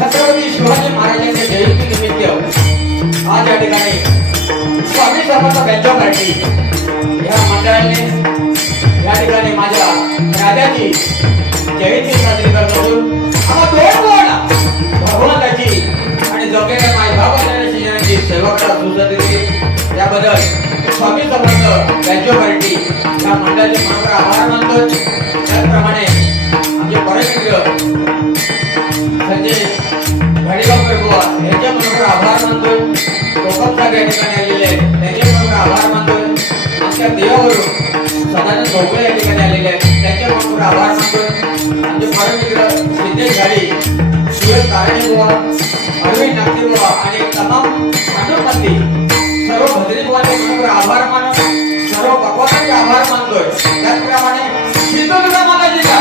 छत्रपती शिवाजी महाराजांच्या जयंतीनिमित्त आज या ठिकाणी स्वामी समर्थ बँजो पार्टी या मंडळाने या ठिकाणी माझ्या राजाची जयंती साजरी करत असून आम्हा दोन भगवानाची आणि जगेल्या मायबापाची सेवकाला सुसंधी त्याबद्दल स्वामी समर्थ बँजो पार्टी या मंडळाचे मनोभावे आभार मानतो। त्याचप्रमाणे आमचे परममित्र संजय घाडीगावकर बुवा यांच्या मनोभावे आभार मानतो। कोकम साहेब या ठिकाणी आलेले त्यांचे मनोभावे आभार मानतो। त्या देवावरून सदानंद भोगळे या ठिकाणी आलेले आहेत. त्यांच्या भरपूर आभार मानतो. आमचे परममित्र सिद्धेश झाडी, सुरेश तारणे बुवा, अरविंद नागते बुवा आणि तमाम मानवपंथी सर्व भद्री बुवांचे भरपूर आभार मानून सर्व भगवानाचे आभार मानतोय. त्याचप्रमाणे सिंधुदुर्ग माताजीचा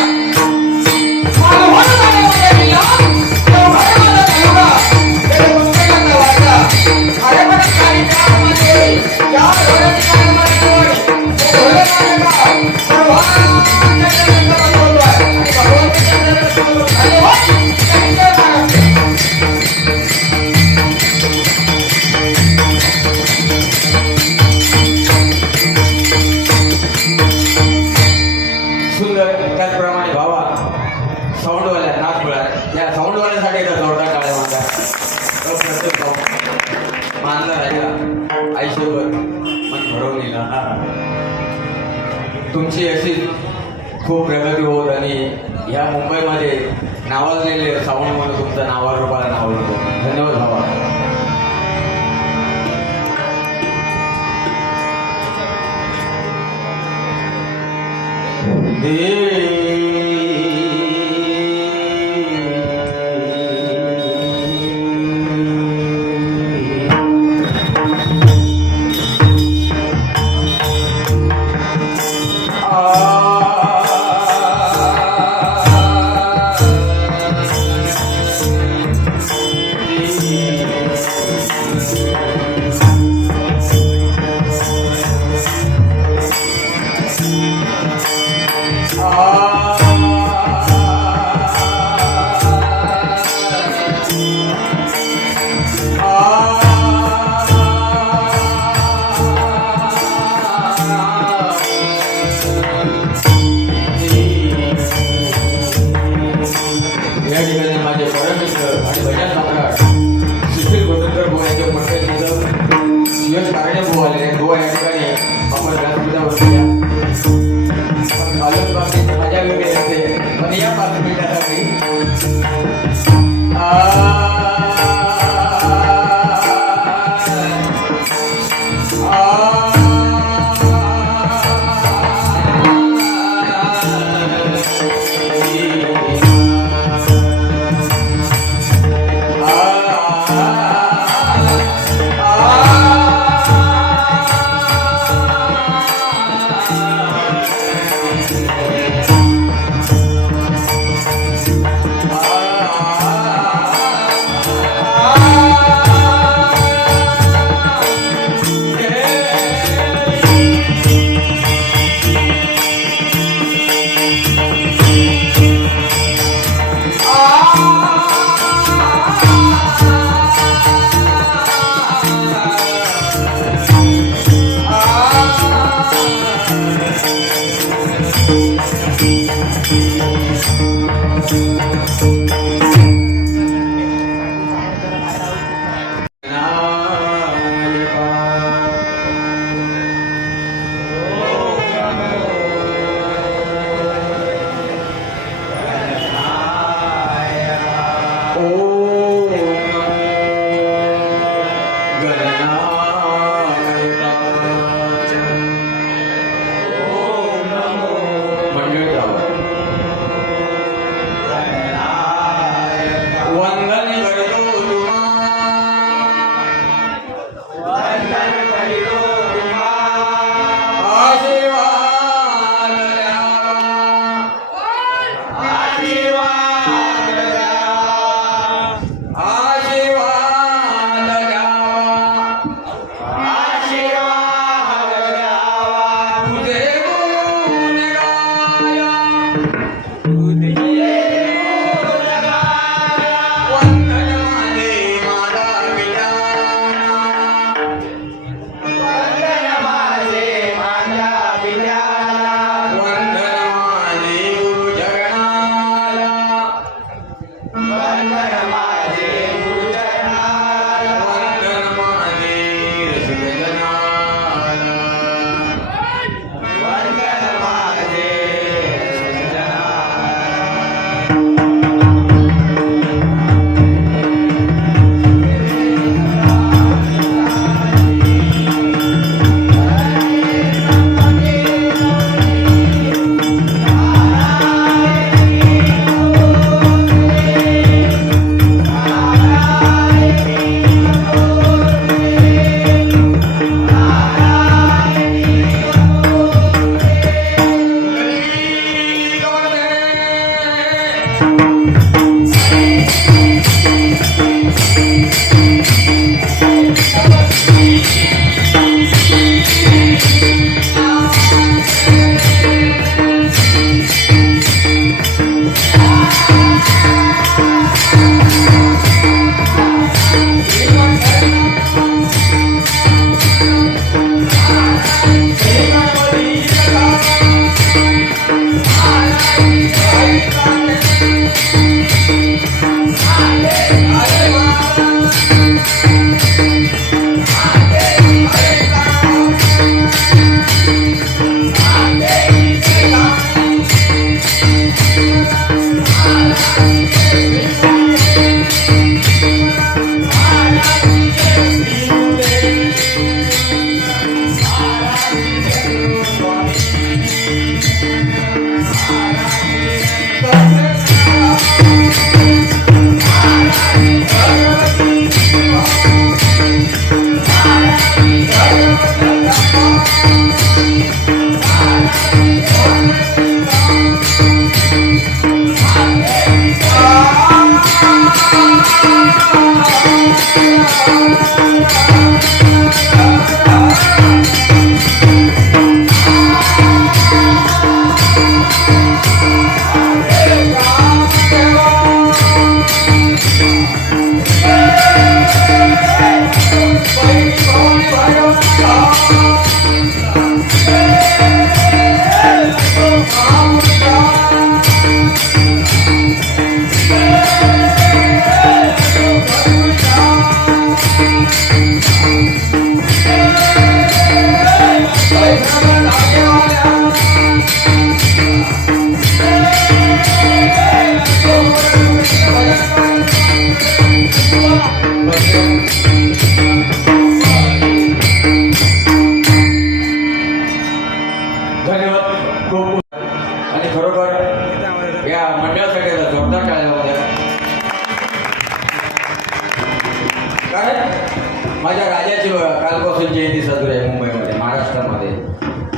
सुंदर. त्याचप्रमाणे भावा साऊंडवाल्या नाचबुळा या साऊंडवाल्यासाठी एकदा जोरदार टाळ्या मागा. प्रत्येक भाऊ मानला राहिला आईसोबत मन भरवून येईल. तुमची अशी खूप प्रगती होत आणि ह्या मुंबईमध्ये नावाजलेले साऊंड म्हणून तुमचं नावावर रूपाला नाव होतं. धन्यवाद भावा. या ठिकाणी माझे परममित्र आणि भजन सम्राट सुशील गोविंदर बुवा यांचे मोठे सुंदर सुयश कारणे बुवा आलेले. बुवा या ठिकाणी आपण व्यासपीठावरती या. पण आलोच बाबतीत मजा वेगळी असते. पण या व्यासपीठासाठी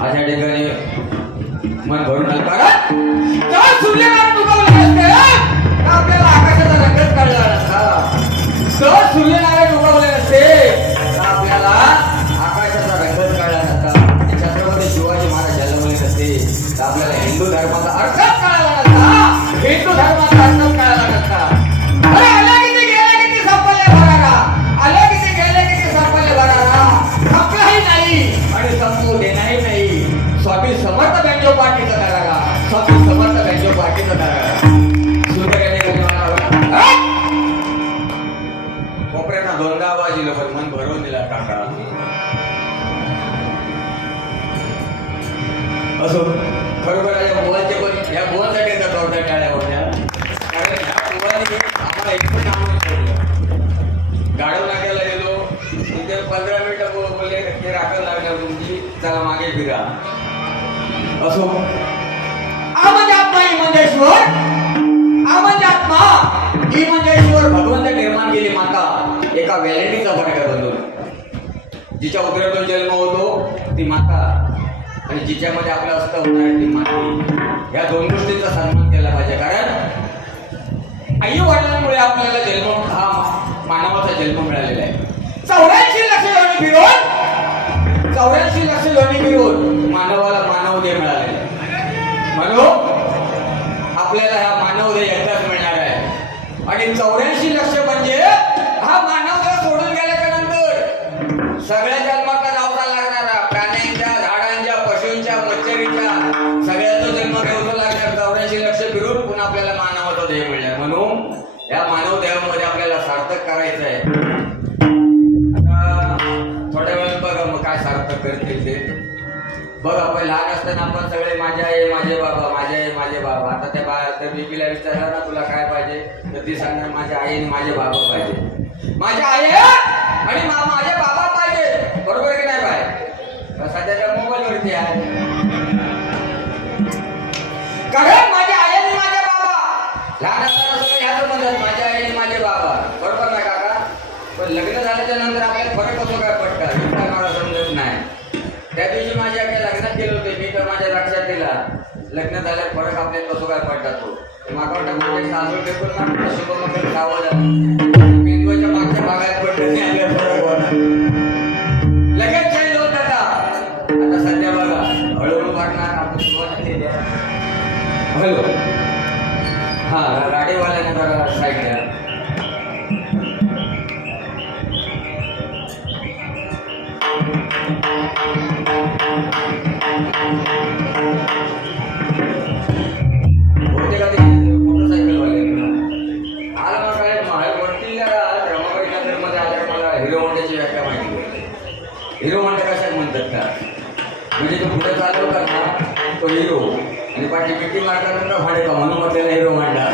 अशा ठिकाणी मन भरून आलं कारण सूर्यनारायण उगवले असते तर आपल्याला आकाशाचा रंगच कळला नसता. जर सूर्यनारायण उगवले असते तर आपल्याला आकाशाचा रंगच कळला नसता. छत्रपती शिवाजी महाराज जन्मले नसते तर आपल्याला हिंदू धर्माचा अर्थच कळला नसता. हिंदू धर्माचा अर्थच कळला नसता. अरे आले किती गेले किती संपले भरारा, आले किती गेले किती संपले भरारा, संपलाही नाही आणि संपू देणारही नाही. स्वामी समर्थ बँजो पार्टीचा करारा, स्वामी समर्थ बँजो पार्टीचा करारा. सूर्याने कोपऱ्याना दोनदा आवाज दिला पण मन भरवून दिला काका. असो खरोखर या मुलांचे पण या मुलांसाठी जोरदार टाळ्या होत्या कारण ह्या मुलांनी आम्हाला इतकं नाव ठेवलं. गाडव नाक्याला गेलो तिथे 15 मिनिटं बोलले ते राखायला लागल्या तुमची चला मागे फिरा. असो आ म्हणजे आत्मा ही म्हणजे ईश्वर, आ म्हणजे आत्मा ही म्हणजे ईश्वर. भगवंत निर्माण केली माता एका व्हॅलिटीचा फटका बंधून. जिच्या उदरातून जन्म होतो ती माता आणि जिच्यामध्ये आपलं असतं होणार ती माती. या दोन गोष्टींचा सन्मान केला पाहिजे कारण आई वडिलांमुळे आपल्याला जन्म हा मानवाचा जन्म मिळालेला आहे. 84 लक्ष योनी फिरून 84 लक्ष योनी फिरून मानवाला मानव देह मिळालेला आहे. म्हणून आपल्याला हा मानव देह एकदाच मिळणार आहे आणि 84 लक्ष म्हणजे हा मानव देह सोडून गेल्याच्या नंतर सगळ्या जन्माचा जावता लागणारा प्राण्यांच्या, झाडांच्या, पशूंच्या, मच्छरीच्या सगळ्याचा जन्म घेऊन लागणार. 84 लक्ष फिरून पुन्हा आपल्याला मानवाचा देह मिळणार. म्हणून या मानव देहामध्ये आपल्याला सार्थक करायचं आहे. आता थोड्या वेळात बघा मग काय सार्थक करतील ते बघ. आपण लहान असताना आपण सगळे माझे आई माझे बाबा, माझे आई माझे बाबा. आता त्या त्या बीबीला विचारला ना तुला काय पाहिजे तर ती सांगणार माझ्या आई आणि माझे बाबा पाहिजे, माझ्या आई आणि माझे बाबा पाहिजे. बरोबर की नाही बाय? सध्याच्या मोबाईलवरती आहे कारण माझे आई आणि माझे बाबा. लहान असताना सगळे ह्याच म्हणतात माझे आई आणि माझे बाबा. बरोबर नाही काका? पण लग्न झाल्याच्या नंतर आपल्याला फरक होतो काय पटकन मला समजत नाही. त्या दिवशी माझ्या काही लग्नात गेलो होते मी तर माझ्या लक्षात दिला लग्न झाल्यावर फरक आपल्याला कसं काय पडतात तो. मागा वाटतं माझ्या साजू टेकून ना शुभमंगल आवाज आला मेंदूच्या मागच्या भागात पडलं नाही आलं फरक होता. लगेच चेंज होत आता. आता सध्या बघा हळूहळू वाटणार आपण सुरुवात केली आहे. हॅलो हा गाडीवाल्याने जरा साईड द्या. हिरो होंडा कशात म्हणतात का म्हणजे तो पुढे चालू होता ना तो हिरो आणि पाठी पिट्टी मारल्यानंतर भाडे का म्हणून म्हटलेला हिरो होंडा.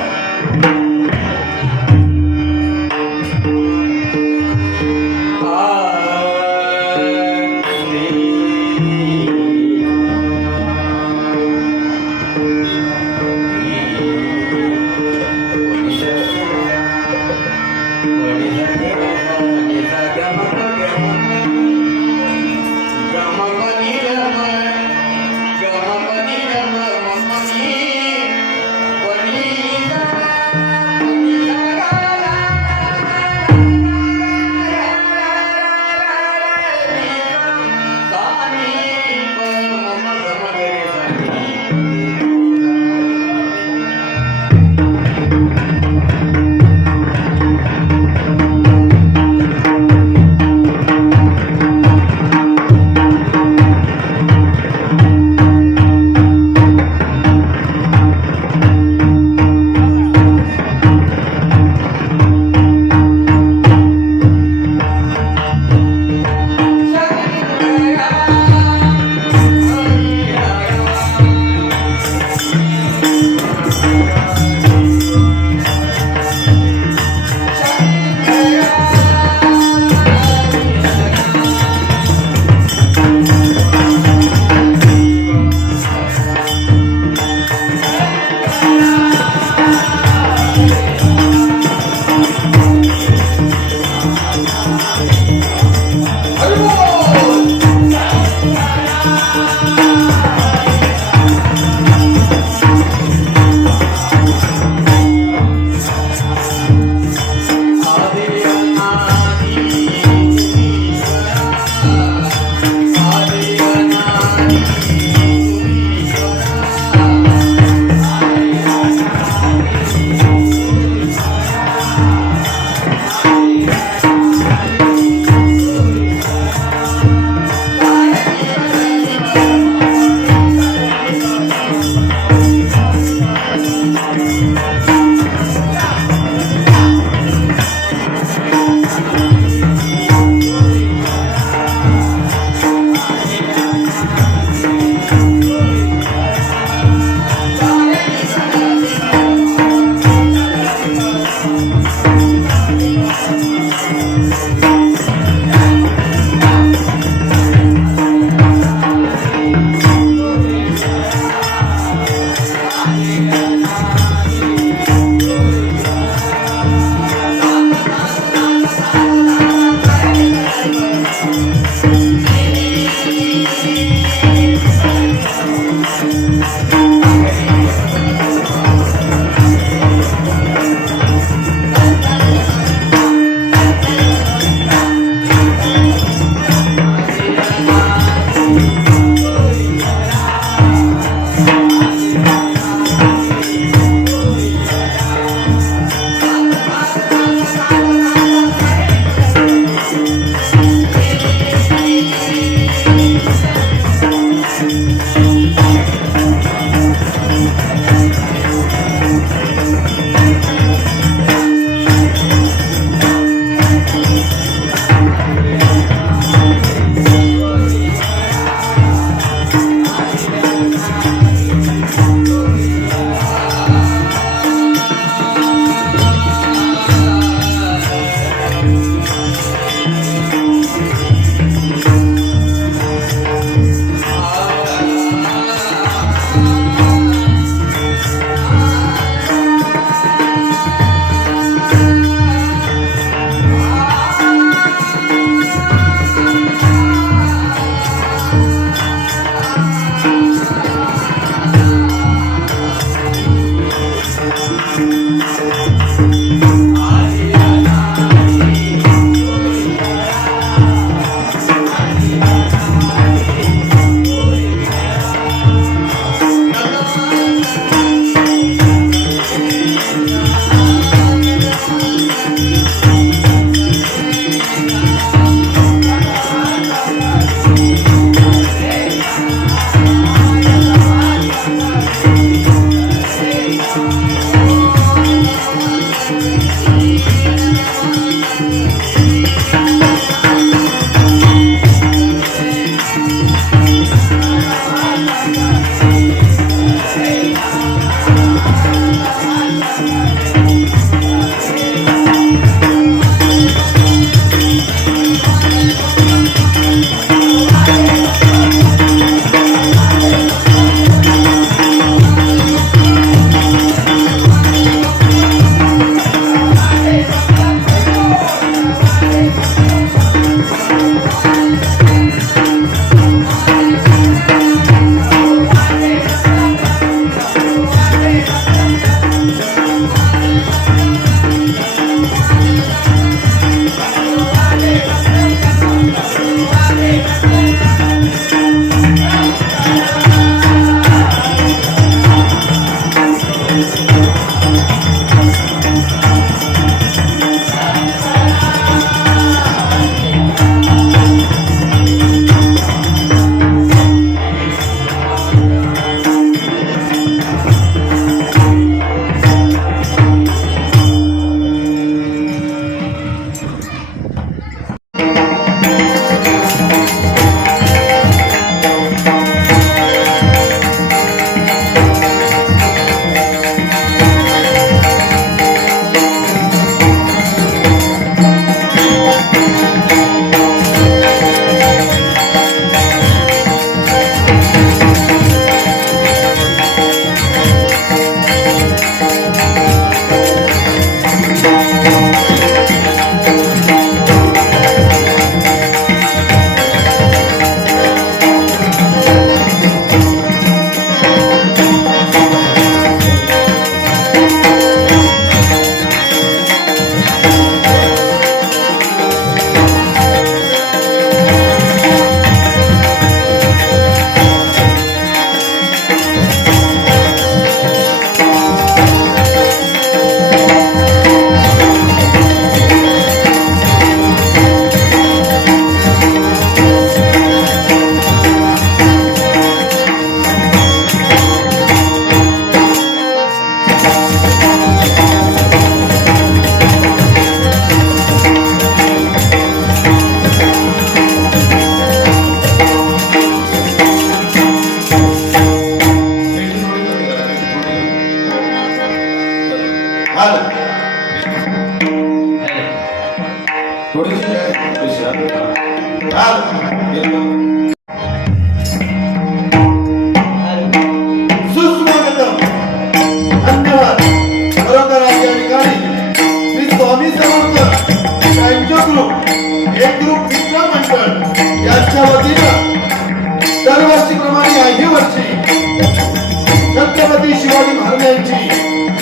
महाराज यांची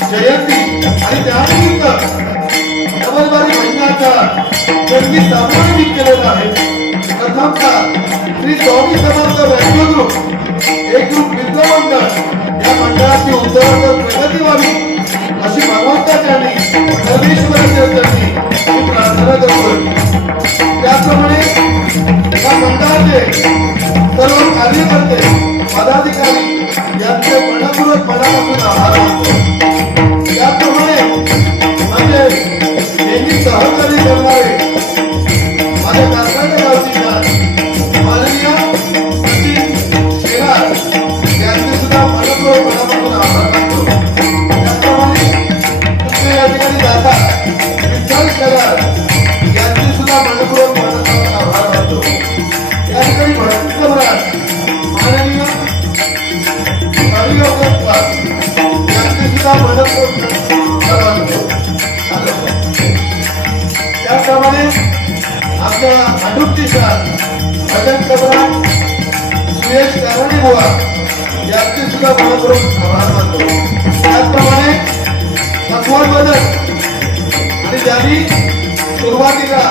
जयंती आणि त्यानिमित्त नवलबारी महिन्याचा त्यांनी सामान्य केलेला आहे. प्रथमतः श्री स्वामी समर्थ व्याख्या ग्रुप एक ग्रुप मित्र मंडळ या मंडळाची उत्तरोत्तर प्रगती व्हावी अशी भगवंताच्या आणि परमेश्वराच्या चरणी मी प्रार्थना करतोय. त्याचप्रमाणे या मंडळाचे सर्व कार्यकर्ते पदाधिकारी यांचे मनपूर्वक मनापासून आभार मानतो. त्याचप्रमाणे म्हणजे नेहमी सहकार्य करणारे माझे कारखाने गावचे माननीय सचिन शेलार यांचे सुद्धा मनपूर्वक मनापासून आभार मानतो. त्याचप्रमाणे दुसरे या ठिकाणी दादा विठ्ठल शेलार यांचे सुद्धा मनपूर्वक मनापासून आभार मानतो. या ठिकाणी भरती सम्राट माननीय यांचे सुद्धा मनपूर्वक आभार मानतो. त्याप्रमाणे आपल्या अडुक्ती सर भजन सम्राट सुयश कारणे बुवा यांचे सुद्धा मनपूर्वक आभार मानतो. त्याचप्रमाणे तत्वार बदल आणि ज्यांनी सुरुवातीला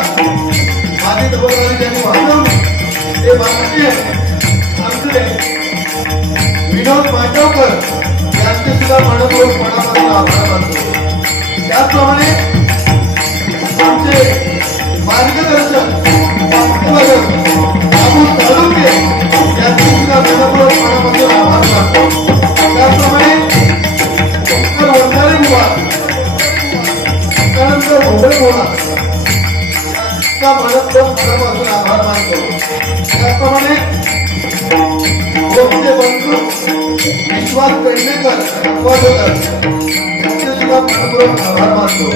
माझी जबाबदारी ज्यांनी वाढवली ते माननीय आमचे विनोद मांडवकर यांचे सुद्धा मनपूर्वक मनापासून आभार मानतो. त्याचप्रमाणे आमचे मार्गदर्शक बाबू तालुके यांचे सुद्धा मनपूर्वक मनापासून आभार मानतो. त्याचप्रमाणे डॉक्टर वंजारी बुवा त्यानंतर भोगळे बुवा यांचा मनपूर्वक मनापासून आभार मानतो. त्याचप्रमाणे गोपचे बंधू विश्वास पेडणेकर यांचे सुद्धा मनपूर्वक आभार मानतो.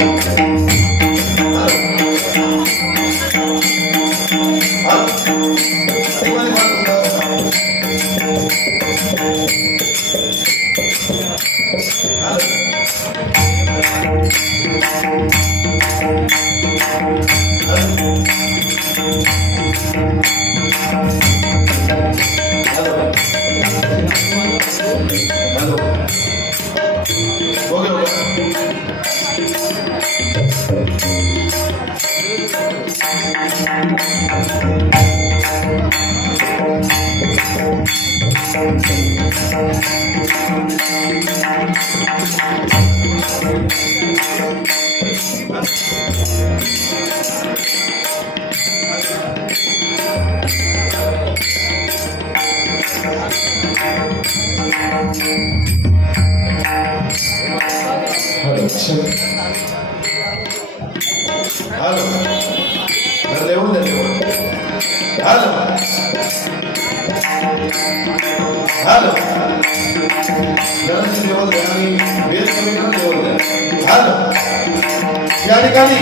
या ठिकाणी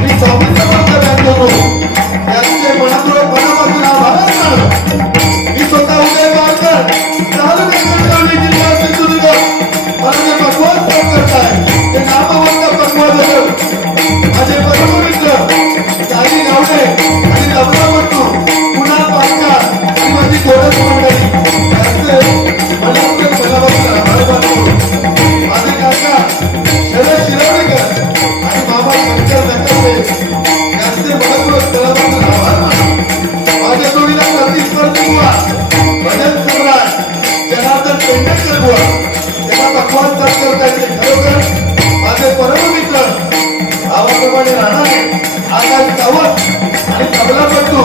मी स्वामी समर्थ व्याख्या करू यांचे मनपूर्वक मनापासून आभार मानतो. मी स्वतः उदय गावकर तालुका जिल्हा सिंधुदुर्ग माझे पक्वास काम करताय ते नामवंत पक्वास माझे परम मित्र काही गावडे आणि लवणापट्टू पुन्हा पालका आणि माझी गोरख मंडळी यांचे मनपूर्वक मनापासून आभार मानतो. माझे काका शरद शिरवणेकर आणि बाबा शंकर नकरे यांचे मनपूर्वक मनापासून आभार मानतो. माझ्या जोडीला प्रतिस्पर्धी बुवा भजन सम्राट जनार्दन पेंढेकर बुवा त्यांना पक्वास करतायचे खरोखर माझे परम मित्र भावाप्रमाणे राहणारे आकाश सावंत आणि तबलापट्टू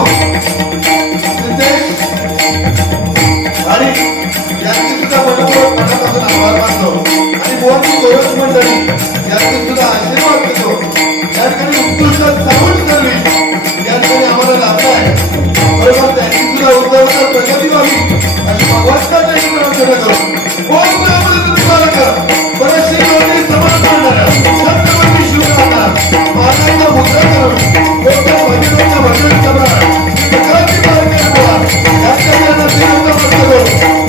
सिद्धेश आणि यांचे सुद्धा मनपूर्वक मनापासून आभार मानतो. आणि बुवाची गोरख मंडळी यांचे सुद्धा आशीर्वाद देतो. या ठिकाणी उत्कृष्ट साऊंड सर्व्हिस या ठिकाणी आम्हाला लाभला आहे. बरोबर त्यांची सुद्धा उत्तरोत्तर प्रगती व्हावी अशी भगवंताच्या प्रार्थना करू. ओम नमो तुकाराम परश्री ज्योती समर्थ करणारा छत्रपती शिवरायांना मानाचा मुद्रा करून मोठ्या भजनाचा भजन सम्राट प्रकारची कार्यक्रम बुवा यांच्या ज्ञानाची नमस्कार करू.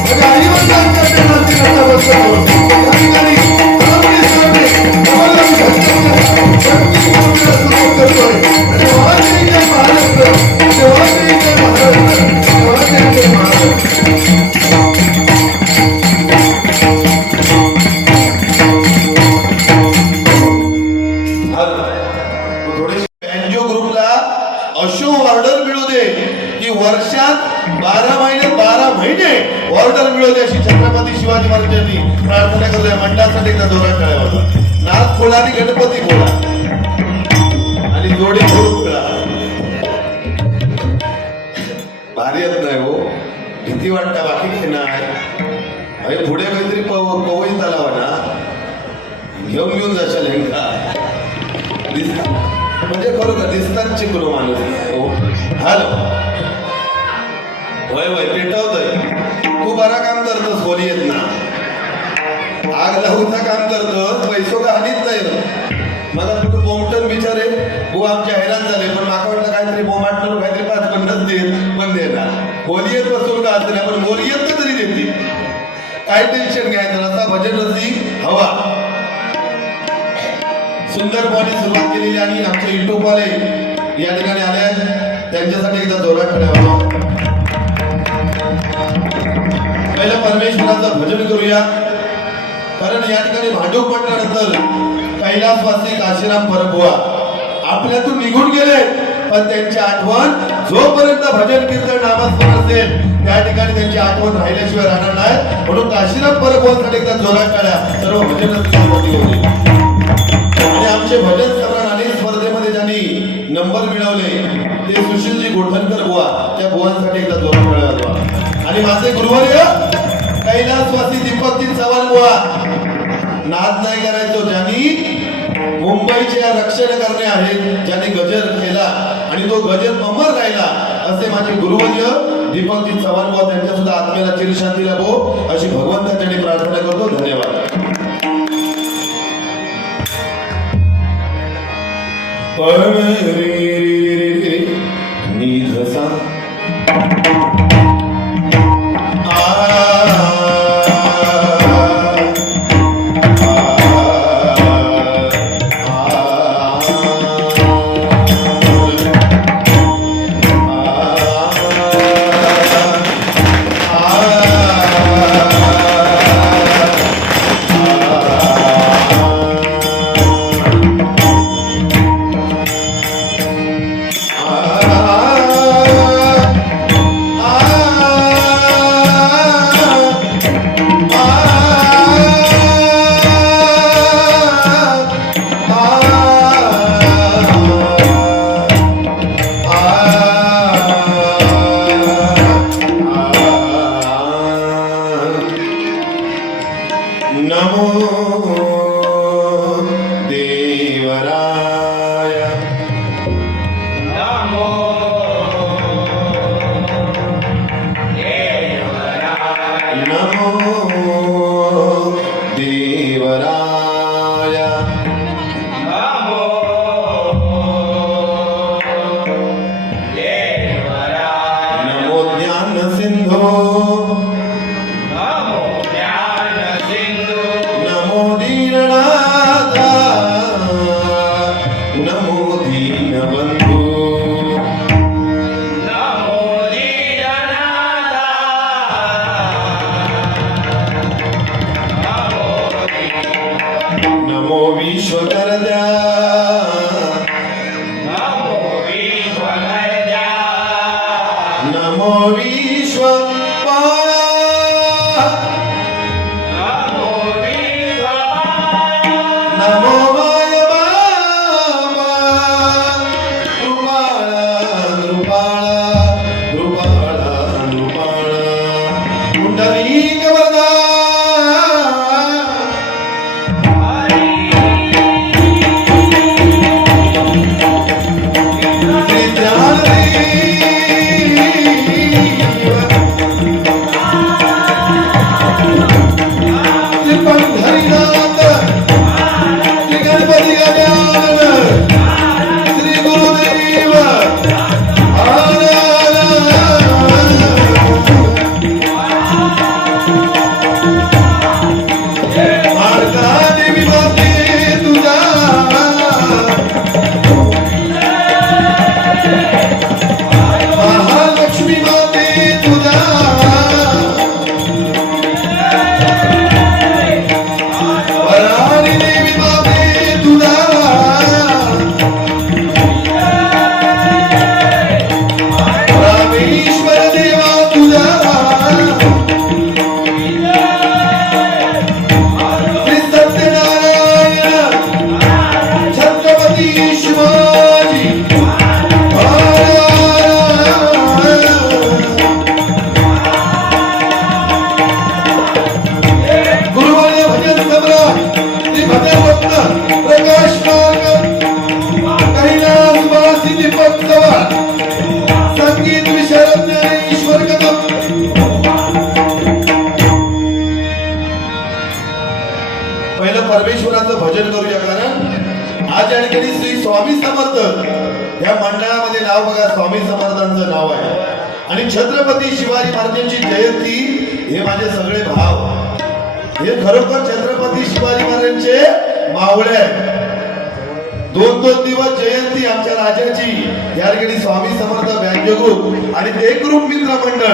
माझ्या आईवडिलांच्या ज्ञानाची नमस्कार करू. या ठिकाणी परमणी सर्वे आम्हाला सुरू करतोय आणि महाराष्ट्र महाराष्ट्र महाराष्ट्र महाराष्ट्र महाराष्ट्र ऑर्डर मिळवली अशी छत्रपती शिवाजी महाराजांनी प्रार्थना करूया. मंडळासाठी एकदा जोरात टाळ्या वाजवा. नाथ खोळा आणि गणपती खोळा आणि जोडी खोळ खोळा. भारी येत नाही हो, भीती वाटतं, बाकी काही नाही. पुढे काहीतरी पवई तलावा ना घेऊन जाशाल का म्हणजे खरोखर दिसतात चिकलो माणूस हो. हॅलो वय वय पेटवतोय. तू बरा काम करतोस, खोली येत ना, आग लावूचा काम करतोस, पैसो का हानीत नाही. मला कुठं बोमटन बिचारे बुवा आमच्या हैराण झाले, पण माका वाटलं काहीतरी बोमाटलं काहीतरी 5-50 देत पण देणार. खोली येत बसून का असं नाही, पण बोली येत तरी देते. काय टेन्शन घ्यायचं असा भजन रसी हवा. सुंदर बॉडी सुरुवात केलेली आणि आमचे युट्यूबवाले या ठिकाणी आले, त्यांच्यासाठी एकदा जोरात ठेवा. पहिलं परमेश्वराचं भजन करूया, कारण या ठिकाणी भांडूप म्हटल्यानंतर कैलासवासी काशीराम परबुवा आपल्यातून निघून गेले, पण त्यांची आठवण जोपर्यंत भजन कीर्तन नामस्मरण असेल त्या ठिकाणी त्यांची आठवण राहिल्याशिवाय राहणार नाही. म्हणून काशीराम परबुवांसाठी एकदा जोरात काढा. सर्व भजन होते आणि आमचे भजन सम्राट आणि स्पर्धेमध्ये ज्यांनी नंबर मिळवले ते सुशीलजी गोठणकर बुवा, त्या बुवांसाठी एकदा जोरात काढा. आणि माझे गुरुवर्य कैलासवासी दीपकजी चव्हाण बुवा, नाद नाही करायचो, ज्यांनी मुंबईचे रक्षण करणे आहे, ज्यांनी गजर केला आणि तो गजर अमर राहिला, असे माझे गुरुवर्य दीपकजी चव्हाण बुवा, त्यांच्या सुद्धा आत्म्याला चिरशांती लाभो अशी भगवंताकडे प्रार्थना करतो. धन्यवाद. निधसा कृष्णाचं भजन करूया, कारण आज या ठिकाणी श्री स्वामी समर्थ या मंडळामध्ये नाव बघा, स्वामी समर्थांचं नाव आहे आणि छत्रपती शिवाजी महाराजांची जयंती हे माझे सगळे भाव, हे खरोखर छत्रपती शिवाजी महाराजांचे मावळे आहेत. 2-2 दिवस जयंती आमच्या राजाची या ठिकाणी स्वामी समर्थ बँक ग्रुप आणि एक ग्रुप मित्र मंडळ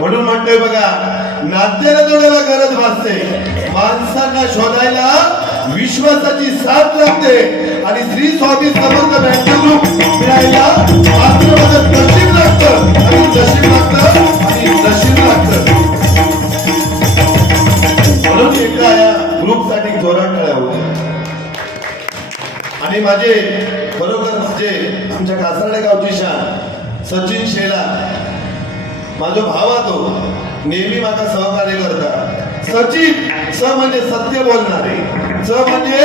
म्हणून म्हणतोय बघा, नात्याला जोडायला गरज भासते, माणसांना शोधायला विश्वासाची साथ लागते आणि श्री स्वामी समर्थ बँक ग्रुप मिळायला मात्र माझं नशीब लागतं आणि नशीब लागतं आणि नशीब लागतं. म्हणून एकदा या ग्रुपसाठी जोरात टाळ्या होत्या. आणि माझे खरोखर माझे आमच्या कासारडे गावची शान सचिन शेला माझा भाव तो नेहमी माझा सहकार्य करता. सचिन स म्हणजे सत्य बोलणारे, च म्हणजे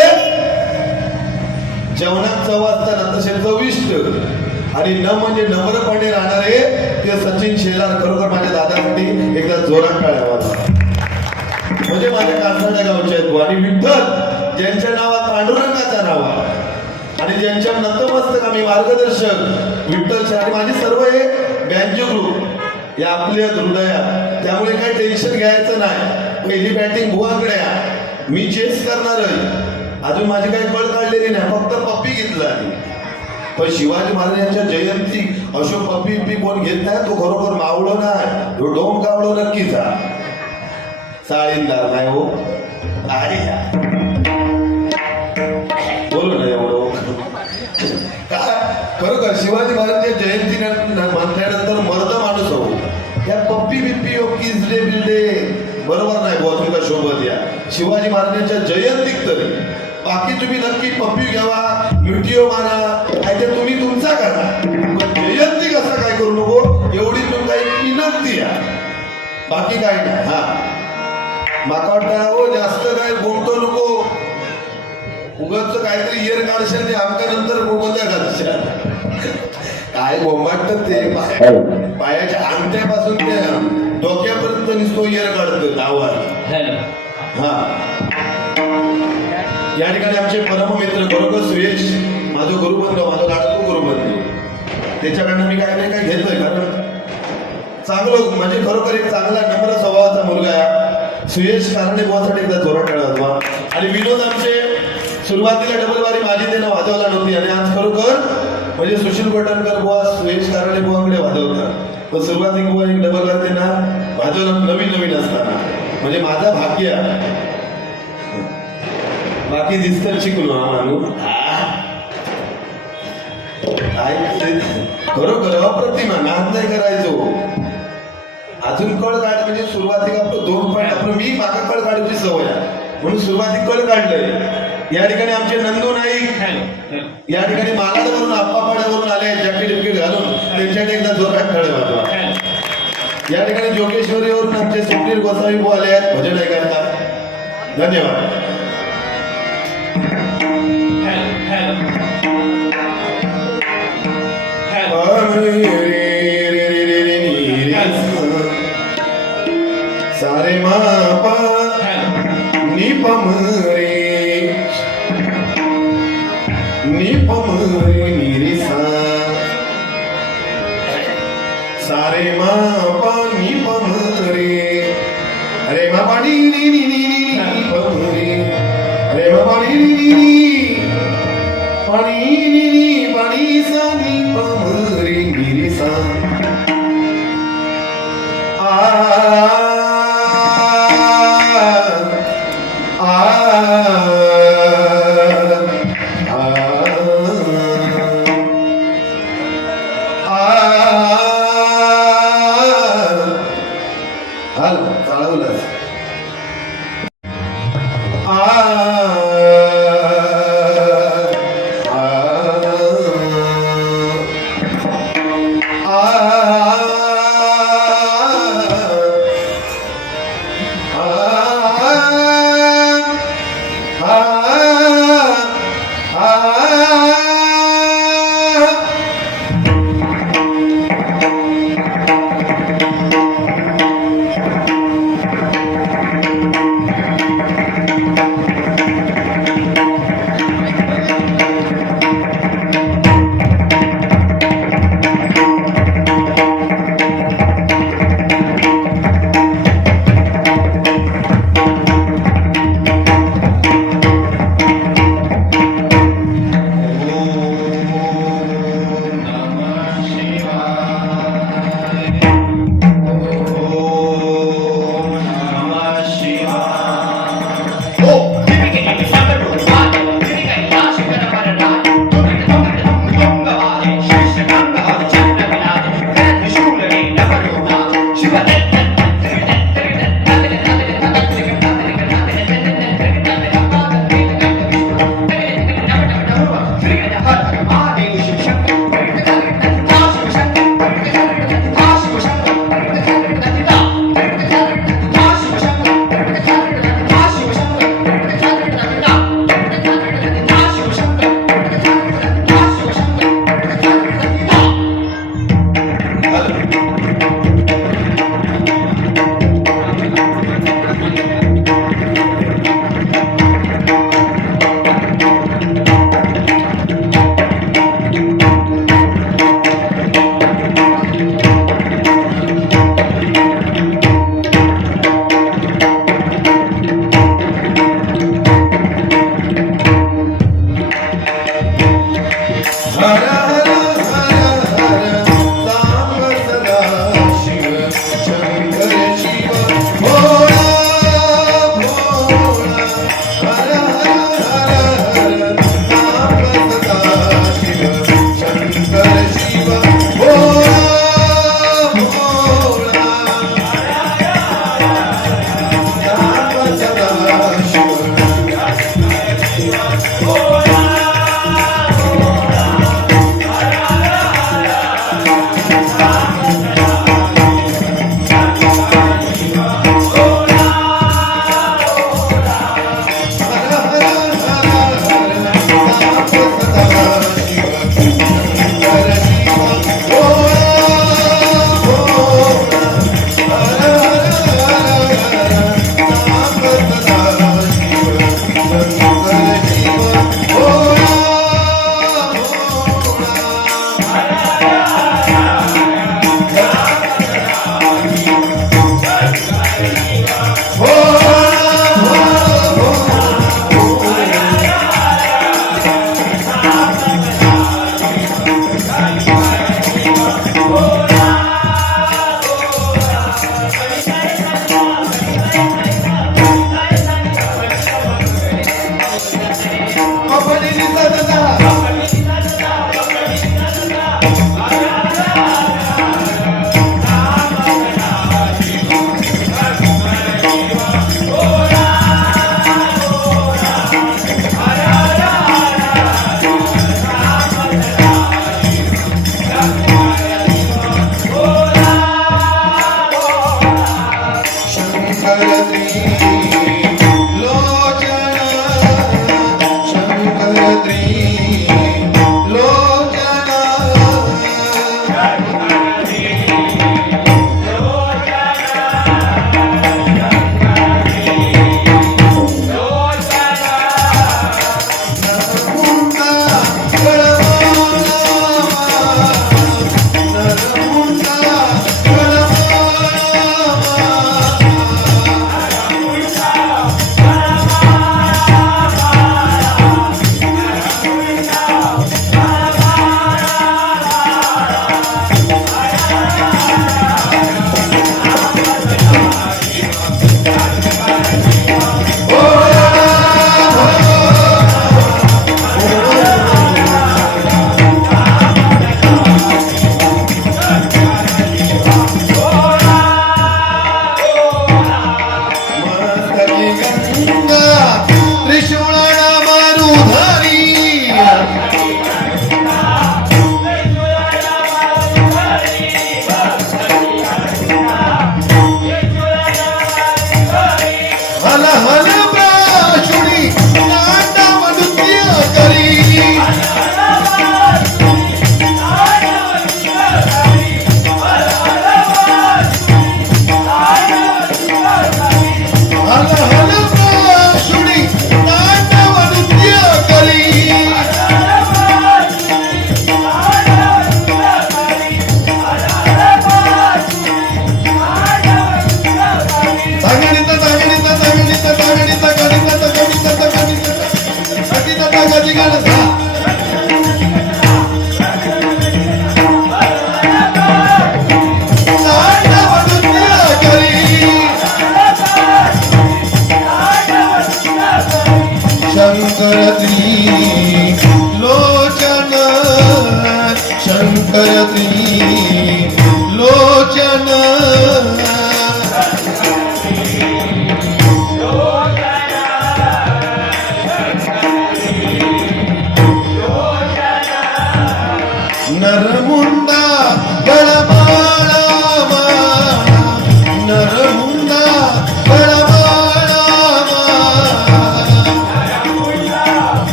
जेवणात चव असताना तसे चविष्ट आणि न म्हणजे नम्रपणे राहणारे ते सचिन शेलार. खरोखर माझ्या दादासाठी एकदा जोरात टाळ्या वाजवा. म्हणजे माझ्या कासारडे गावचे आहेत आणि विठ्ठल ज्यांच्या नावात पांडुरंगाचं नाव आहे आणि ज्यांच्या नतमस्तक आम्ही मार्गदर्शक विठ्ठल आणि माझे सर्व हे बँजो ग्रुप या आपल्या हृदयात, त्यामुळे काही टेन्शन घ्यायचं नाही. पहिली बॅटिंग बुवाकडे आहे, मी चेस करणार आहे, अजून माझी काही बळ काढलेली नाही, फक्त पप्पी घेतला. पण शिवाजी महाराजांच्या जयंती अशोक पप्पी कोण घेत नाही, तो खरोखर मावळो नाही, तो डोम कावळो नक्कीच साळींदार नाही हो. बोलू ना एवढं काय खरोखर शिवाजी महाराजांच्या जयंती म्हटल्यानंतर मर्द माणूस हो, या पप्पी बिप्पी किसडे बिल्डे बरोबर नाही बुवा, तुमका शोभत या शिवाजी महाराजांच्या जयंतीत तरी. बाकी तुम्ही नक्की पप्पी घ्यावा, व्हिडिओ मारा, ते तुम्ही तुमचा करा, पण जयंती कसा काय करू नको एवढी तुमका एक विनंती आहे, बाकी काय नाही. हा माका वाटतं हो जास्त काय बोलतो नको, उगाच काहीतरी इयर काढशाल ते आमच्या नंतर बोलत्या घालशाल. काय बोंबाटत ते पायाच्या अंगठ्यापासून ते डोक्यापर्यंत निसतो इयर काढतो नावात. हा या ठिकाणी आमचे परममित्र खरोखर सुयश माझा गुरुबंधू, माझा लाडको गुरुबंधू, त्याच्याकडनं मी काय नाही काय घेतोय, कारण चांगलं म्हणजे खरोखर एक चांगला नम्र स्वभावाचा मुलगा आहे. सुयश कारणे बुवासाठी एकदा जोरात टाळा वाजवा. आणि विनोद आमचे सुरुवातीला डबलवारी माझी त्यांना वाजवला नव्हती आणि आज खरोखर म्हणजे सुशील कोटणकर बुवा सुयश कारणे बुवाकडे वाजवतात, पण सुरुवातीला बुवा एक डबलवारी त्यांना वाजवलं नवीन असताना, म्हणजे माझा भाग्य. बाकी दिसतं शिकलो आम्हाला काय खरोखर अप्रतिमा नाद नाही करायचो. अजून कळ काढ म्हणजे सुरुवातीला आपलं 2 पॉईंट आपलं मी मागा कळ काढायची सवय आहे म्हणून सुरुवाती कळ काढलंय. या ठिकाणी आमचे नंदू नाईक या ठिकाणी मालाडवरून आप्पापाड्यावरून आले, जॅकेट विकेट घालून त्यांच्याकडे एकदा जोरात खेळ वाजवा. या ठिकाणी जोगेश्वरीवरून आमचे स्वप्नील गोसावी बुवा आले आहेत भजन ऐकायला. धन्यवाद. सारे मापा निपम रे निरिसा, सारे मापा निपम रे, अरे मापा नी नी नी नी निपम रे, अरे मापा नी नी नी पाणी नी नी पाणी सा निपम रे निरिसा.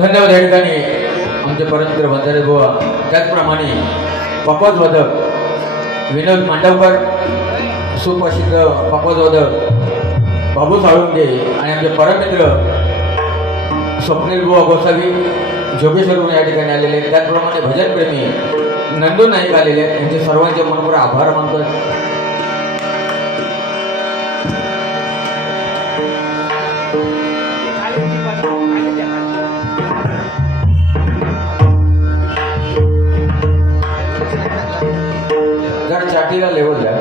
धन्यवाद. या ठिकाणी आमचे परममित्र वंजारे बुवा, त्याचप्रमाणे पकवाजवादक विनोद मांडवकर, सुप्रसिद्ध पकवाजवादक बाबू साळुंके आणि आमचे परममित्र स्वप्नील बुवा गोसावी जोगेश्वरून या ठिकाणी आलेले आहेत. त्याचप्रमाणे भजनप्रेमी नंदू नाईक आलेले आहेत. यांचे सर्वांचे मनपूर्वक आभार मानतो. जर चाटीला लेवल द्या.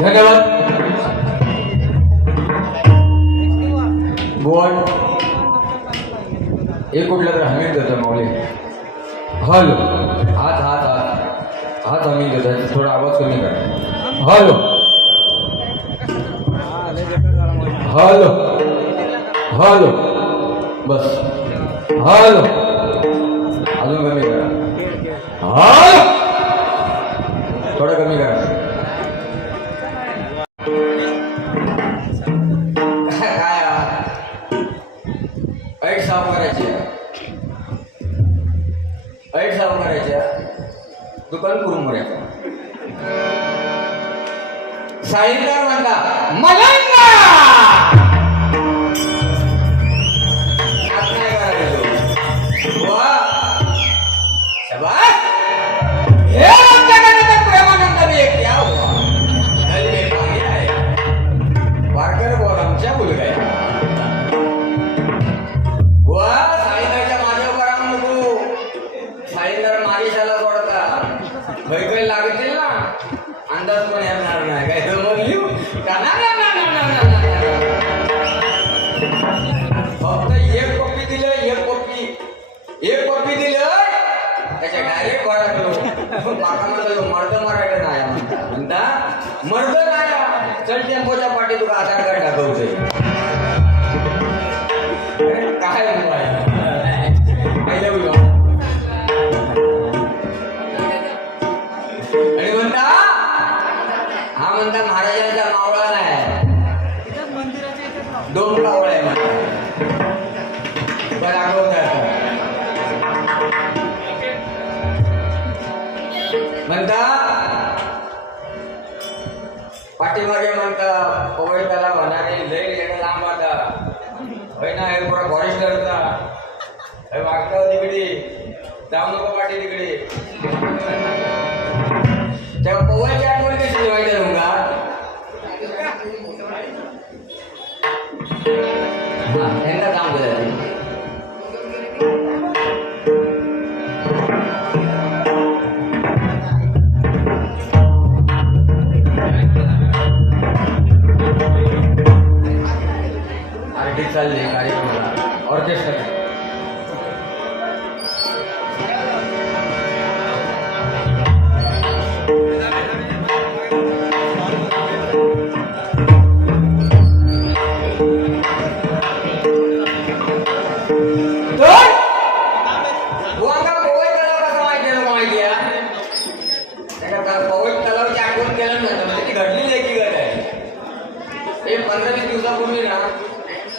धन्यवाद. गोड एक कुठल्या तर हमी देतो माऊली. हॅलो, हात हात हात हात हमी देतो. थोडा आवाज कमी करा. हॅलो हॅलो हॅलो, बस हॅलो, अजून कमी करा. थोडं कमी करा. काय ऐट साफ करायची, ऐट साफ करायच्या, दुकान करून करायचं. साईंदर म्हणता मलंगा नाही करायचो. वा शाबास. हे आमच्याकडे प्रेमानंद मी एक क्या हुआ कल में पाणी आहे. वारकर बोल आमच्या मुलगा आहे. वा साईंदरच्या माझ्या उभा राहू नको. साईंदर मारिशाला सोडता बैकल लागतील ना, अंदाज पण येणार नाही. काय बोलली फक्त एक कॉपी दिलं, एक कॉपी दिलं त्याच्या डायरेक्ट गोळा करू. पाकामध्ये मर्द मराठा नाही म्हणता मर्द नाही. चल टेम्पोच्या पाठी तुला आधार कार्ड दाखवतोय. काय आणि म्हणता हा म्हणता महाराजांचा मावळा नाही, दोन कावळ आहे म्हणता. बरं म्हणता पाठीमागे म्हणता पवई त्याला म्हणाले लय येणं लांब आता होय ना. हे पुरा फॉरेस्टरचा हे मागता तिकडे जाऊ नको पाठी तिकडे. तेव्हा पवईची आठवण कशी माहिती आहे तुमका? हा त्यांना काम केलं. आरटी चालली कार्यक्रमाला ऑर्केस्ट्रा.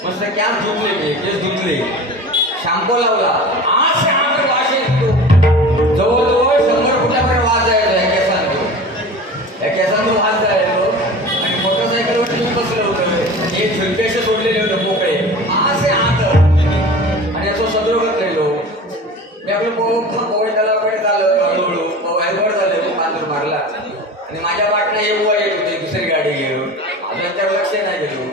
मस्त कॅम्प धुतले मी, केस धुतले, शॅम्पू लावला. आज वास येतो. जवळजवळ 100 फुटापर्यंत वास जायचो या केसांतून वास जायचो. आणि मोटरसायकलवर मी बसलं होतं. हे झुलके असे सोडलेले होते मोकळे असे आत. आणि असं सदरोगत राहिलो मी. आपलं पोवई तलावाकडे चाललं हळूहळू. पोवायवर झालं बांधून मारला. आणि माझ्या वाटणं हे उभा येत होते दुसरी गाडी घेऊन. अजून त्यावर लक्ष नाही गेलो.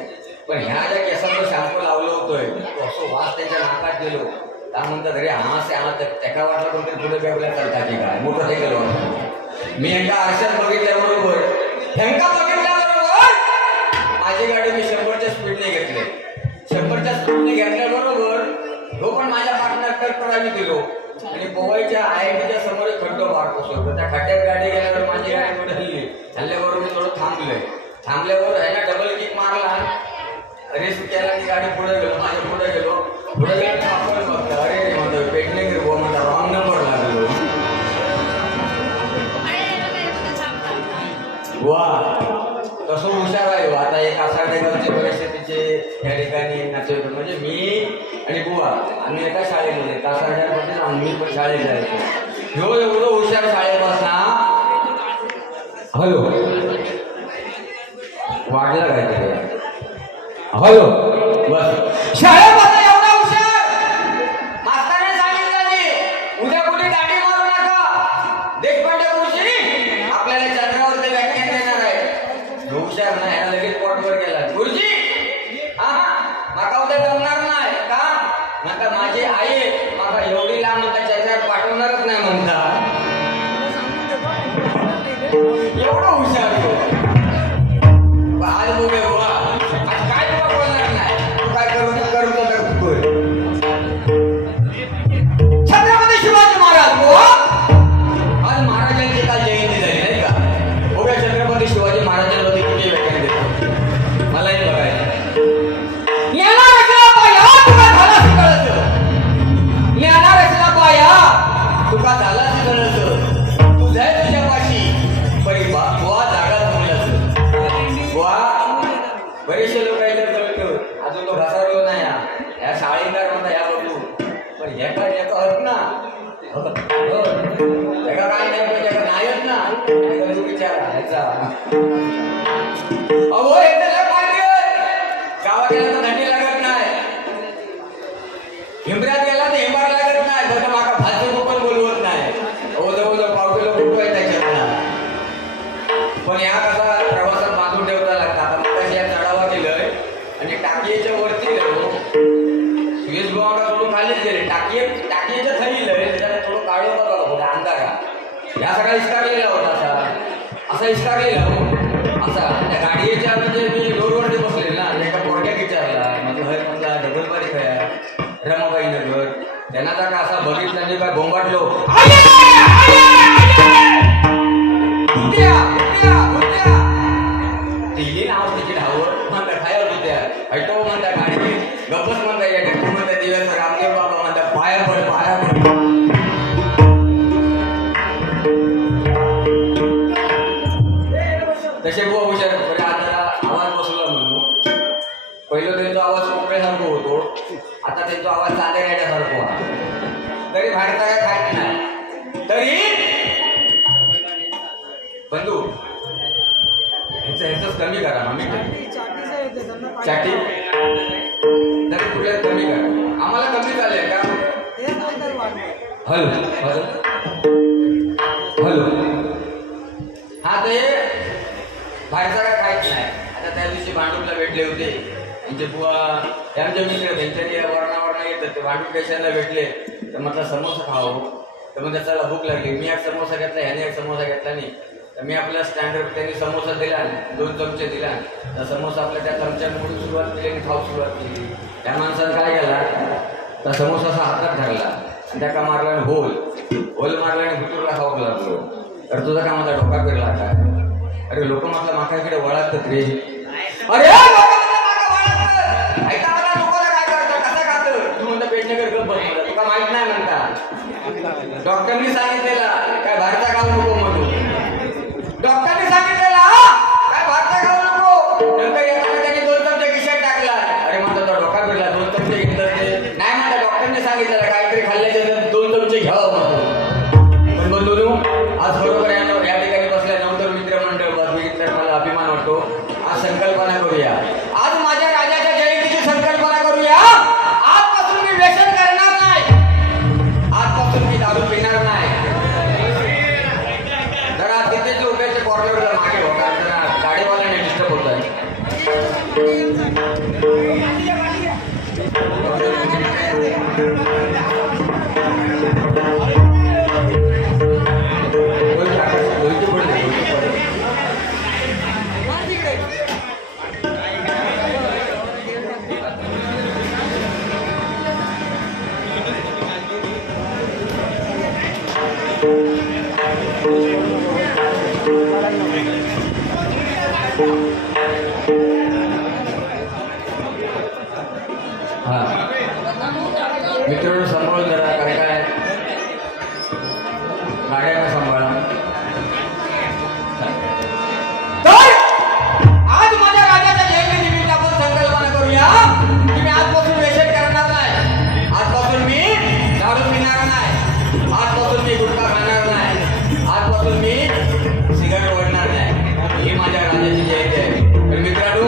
पण ह्या ज्या केसांवर शॅम्पू लावलं होतोय असं वास त्यांच्या नाकात गेलो. त्या म्हणतात अरे हा त्याका वाटलं कोणतरी पुढे बेवल्या चालता की काय मोटरसायकल वाटलं. मी यांच्या आरशात बघितल्याबरोबर माझी गाडी मी 100च्या स्पीडने घेतली. 100च्या स्पीडने घेतल्याबरोबर तो पण माझ्या पाठीला टक्कर आम्ही दिलो. आणि पोवाईच्या IITच्या समोर एक खड्डो पार कोसळतो. त्या खड्ड्यात गाडी गेल्यावर माझी गाडी थोडी हल्ली. हल्ल्याबरोबर मी थोडं थांबलोय. थांबल्यावर ह्याला डबल किक मारला. रेस केला की गाडी पुढे गेलो. माझ्या पुढे गेलो आपण बघतो अरे म्हणतो पेटणे गिरबो म्हणता रॉंग नंबर लागलो. वा तसं हुशार आहे. आता एक आषाढी परिस्थितीचे या ठिकाणी नातेवाईक म्हणजे मी आणि बुवा आम्ही एका शाळेमध्ये तासाड्यामध्ये आम्ही पण शाळेत जायचो. ह्यो एवढं हुशार शाळेपासून हॅलो वाढला काय हॅलो बस शाळेमध्ये एवढा हुशार. मास्तराने सांगितलं की उद्या कुठे गाडी मारू नका. देशपांडे गुरुजी आपल्याला चंद्रावरती व्याख्यान देणार आहे. हुशार नाही याला लगेच पॉटवर गेला. गुरुजी हा माका उद्या जमणार नाही का म्हणता माझी आई माका एवढी लांब म्हणता चंद्रात पाठवणारच नाही म्हणता. एवढं हुशार आज बघे बुवा आज काय तुला बोलणार नाही. तू काय करू छत्रपती शिवाजी महाराज बुवा आज महाराजांची काल जयंती झाली नाही का. बघा छत्रपती शिवाजी महाराजांवरती कुठे व्याख्यान देतो मलाही बघायचं. येणार रचला पाया तुका झाला कळत. येणार रचला पाया तुका झाला हो त्याला काय नाही पण त्याला नाहीच ना त्याला तू विचारा ह्याचा अहो हे त्याला काय गावात गेला तर थंडी लागत नाही हिमऱ्यात गेला तर हिंबार लागत नाही तसं माका भाजी पण बोलवत नाही ओझं पावकेलं कुठं आहे त्याच्यात पण ह्या कसा प्रवासात बांधून ठेवता लागतात आता मग या चढावा केलंय आणि टाकीच्या वरती गेलो सुयश गोवा सोडून खालीच गेले टाकीच्या खाली त्याच्यात थोडं काढून बघा थोडा अंधारा ह्या सगळा इस्कारलेला होता असा इस्कारलेला असा त्या गाडीच्या म्हणजे मी रोडवरती बसले ना एका पोरक्यात विचारला म्हटलं हय म्हटला डबल बारीक आहे रमाबाई नगर त्यांना तर का असा बघितलं आणि काय बोंबाटलो तिली नाव तिची धावत म्हणता काय होती त्या ऐटो म्हणता गाडी गप्पच म्हणता या टॅक्सी म्हणता दिवस रामदेव बाबा म्हणता पाया पड तसे बुवा हुशार आता आवाज बसवला म्हणून पहिलं त्यांचा आवाज कोकळ्यासारखं होतो आता त्यांचा आवाज चांदेऱ्यासारखा तरी बाहेरचा काय खात नाही तरी बंधू ह्याच कमी करा आम्ही चाटी तरी कुठल्या कमी करा आम्हाला कमी चालेल का हॅलो हा ते बाहेरचा काय खायच नाही आता त्या दिवशी भांडूपला भेटले होते त्यांचे बुवा त्यांचे मित्र त्यांच्यानी वर्णावरणा येतात ते भांडूप पेशांना भेटले तर म्हटलं समोसा खावं तर मग त्याला भूक लागली मी एक समोसा घेतला ह्याने एक समोसा घेतला नाही तर मी आपल्या स्टँडर्ड त्यांनी समोसा दिला 2 चमचे दिला तर समोसा आपल्या त्या चमच्याने मोठी सुरुवात केली आणि खाऊ सुरुवात केली त्या माणसानं काय केला तर समोसा असा हातात धरला आणि त्याका मारला आणि होल मारला आणि भुतूरला खाऊ लागलो तर तुझा का माझा डोका फिरला काय अरे लोक म्हटलं माकाकडे वळतात रे अरे तू म्हणता पेटणेकर गप बस तुला माहित नाही म्हणता डॉक्टरनी सांगितलेला काय भारता खाऊ नको म्हणून डॉक्टरनी सांगितलेला काय भारता खाऊ नको नंतर येताना त्यांनी 2 चमचे खिशात टाकला अरे म्हणता तो डोका फिरला 2 चमचे घेतलं ते नाही म्हणता डॉक्टरने सांगितलेलं काहीतरी खाल्ल्याच्या 2 चमचे घ्यावं म्हणतो पण बोललो आज बरोबर या ठिकाणी बसल्या नंतर मित्रमंडळ बघितलं मला अभिमान वाटतो आज संकल्पना करूया आज माझ्या राजाच्या जयंतीची संकल्पना करूया आजपासून मी व्यसन करणार नाही आजपासून मी दारू पिणार नाही जरा तिथेच उभ्याच्या कॉर्नरला मागे हो कारण जरा गाडीवाल्याने डिस्टर्ब होत आहे मित्रांनो सांभाळून जरा काय गाड्यांना सांभाळा तर आज माझ्या राजाच्या जयंती निमित्त आपण संकल्पना करूया की मी आजपासून व्यसन करणार नाही आजपासून मी दारू पिणार नाही आजपासून मी गुटखा खाणार नाही आजपासून मी सिगारेट ओढणार नाही ही माझ्या राजाची जयंती आहे तर मित्रांनो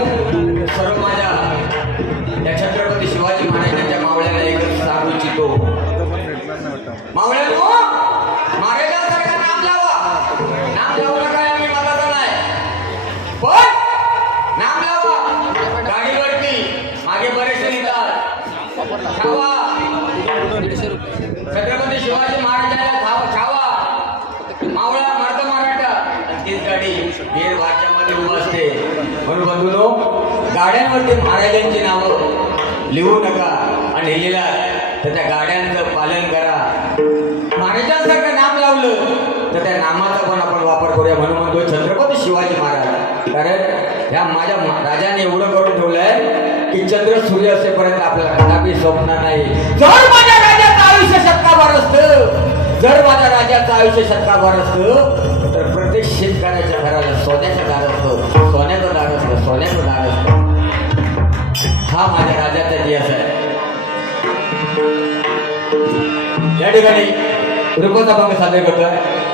सर्व माझ्या त्या छत्रपती शिवाजी महाराजांच्या मावळ्याला एकच सांगू इच्छितो मावळ्यानो महाराजांसारखं नाम लावू नका मी मताचा नाही पण नाम लावा गाडीवरती मागे बरेचसे लिहितात छावा छत्रपती शिवाजी महाराजांना छावा मावळा मार्ग मराठा तीच गाडी वीर वाच्यामध्ये उभं असते म्हणून बंधूनो गाड्यांवरती महाराजांची नावं लिहू नका आणि लिहिला तर त्या गाड्यांचं पालन करा महाराजांसारखं नाम लावलं तर त्या नामाचा पण आपण वापर करूया म्हणून म्हणतो छत्रपती शिवाजी महाराज कारण ह्या माझ्या राजाने एवढं करून ठेवलंय की चंद्र सूर्य असेपर्यंत आपल्याला कदापि स्वप्न नाही जर माझ्या राजाचं आयुष्य शतकाभर असतं जर माझ्या राजाचं आयुष्य शतकाभर असतं तर प्रत्येक शेतकऱ्याच्या घराला सोन्याचं दार असतं सोन्याचं दार असतं सोन्याचं दार असतं हा माझ्या राजाचा इतिहास आहे या ठिकाणी रुकोचा भंग सादर करतोय.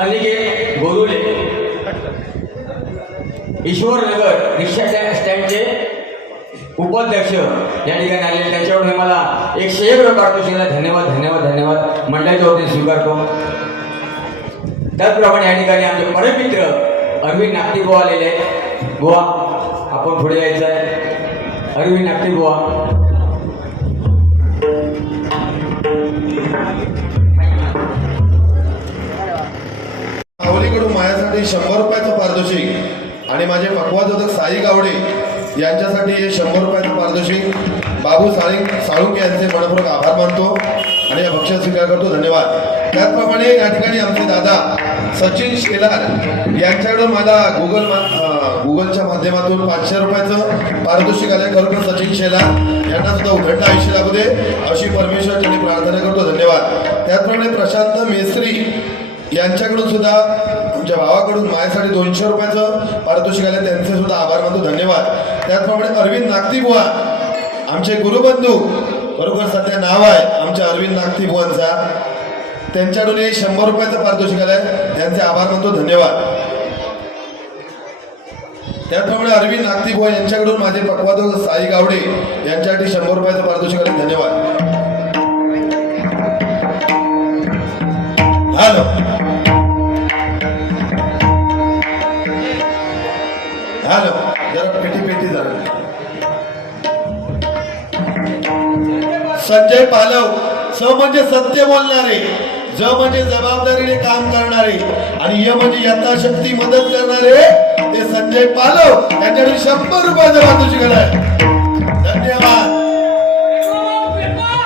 अनिकेत गोरुले ईश्वरनगर रिक्षा स्टँडचे उपाध्यक्ष या ठिकाणी आलेले, त्यांच्याकडून मला 101 पारितोषिकाला धन्यवाद धन्यवाद धन्यवाद मंडळाच्या वतीने स्वीकारतो. त्याचप्रमाणे या ठिकाणी आमचे परममित्र अरविंद नागटी बुवा आलेले आहेत. बुवा आपण पुढे यायचं आहे. अरविंद नागटी बुवा. माऊलीकडून माझ्यासाठी 100 रुपयाचं पारितोषिक आणि माझे पक्वादोदक साई गावडे यांच्यासाठी हे 100 रुपयाचं पारितोषिक. बाबू साळुंके यांचे मनपूर्वक आभार मानतो आणि या भक्ष्य स्वीकार करतो. धन्यवाद. त्याचप्रमाणे या ठिकाणी आमचे दादा सचिन शेलार यांच्याकडून मला गुगलच्या माध्यमातून 500 रुपयाचं पारितोषिक आले. खरोखर सचिन शेलार यांना सुद्धा उघडलं आयुष्य लागू दे अशी परमेश्वर त्यांनी प्रार्थना करतो. धन्यवाद. त्याचप्रमाणे प्रशांत मेस्त्री यांच्याकडून सुद्धा आमच्या भावाकडून माझ्यासाठी 200 रुपयाचं पारितोषिक आले. त्यांचे सुद्धा आभार मानतो. धन्यवाद. त्याचप्रमाणे अरविंद नागतीबुवा आमचे गुरुबंधू, बरोबर सध्या नाव आहे आमच्या अरविंद नागतीबुवांचा, त्यांच्याकडून हे 100 रुपयाचं पारितोषिक आलंय. त्यांचे आभार मानतो. धन्यवाद. त्याचप्रमाणे अरविंद नागतीबुवा यांच्याकडून माझे पक्वादोदक साई गावडे यांच्यासाठी 100 रुपयाचं पारितोषिक आले. धन्यवाद. हॅलो हॅलो जरा पेटी जरा. संजय पालव, स म्हणजे सत्य बोलणारे, ज म्हणजे जबाबदारीने काम करणारे आणि य म्हणजे यथाशक्ती मदत करणारे ते संजय पालव यांच्याकडे 100 रुपयाचं पारितोषिक आलंय. धन्यवाद.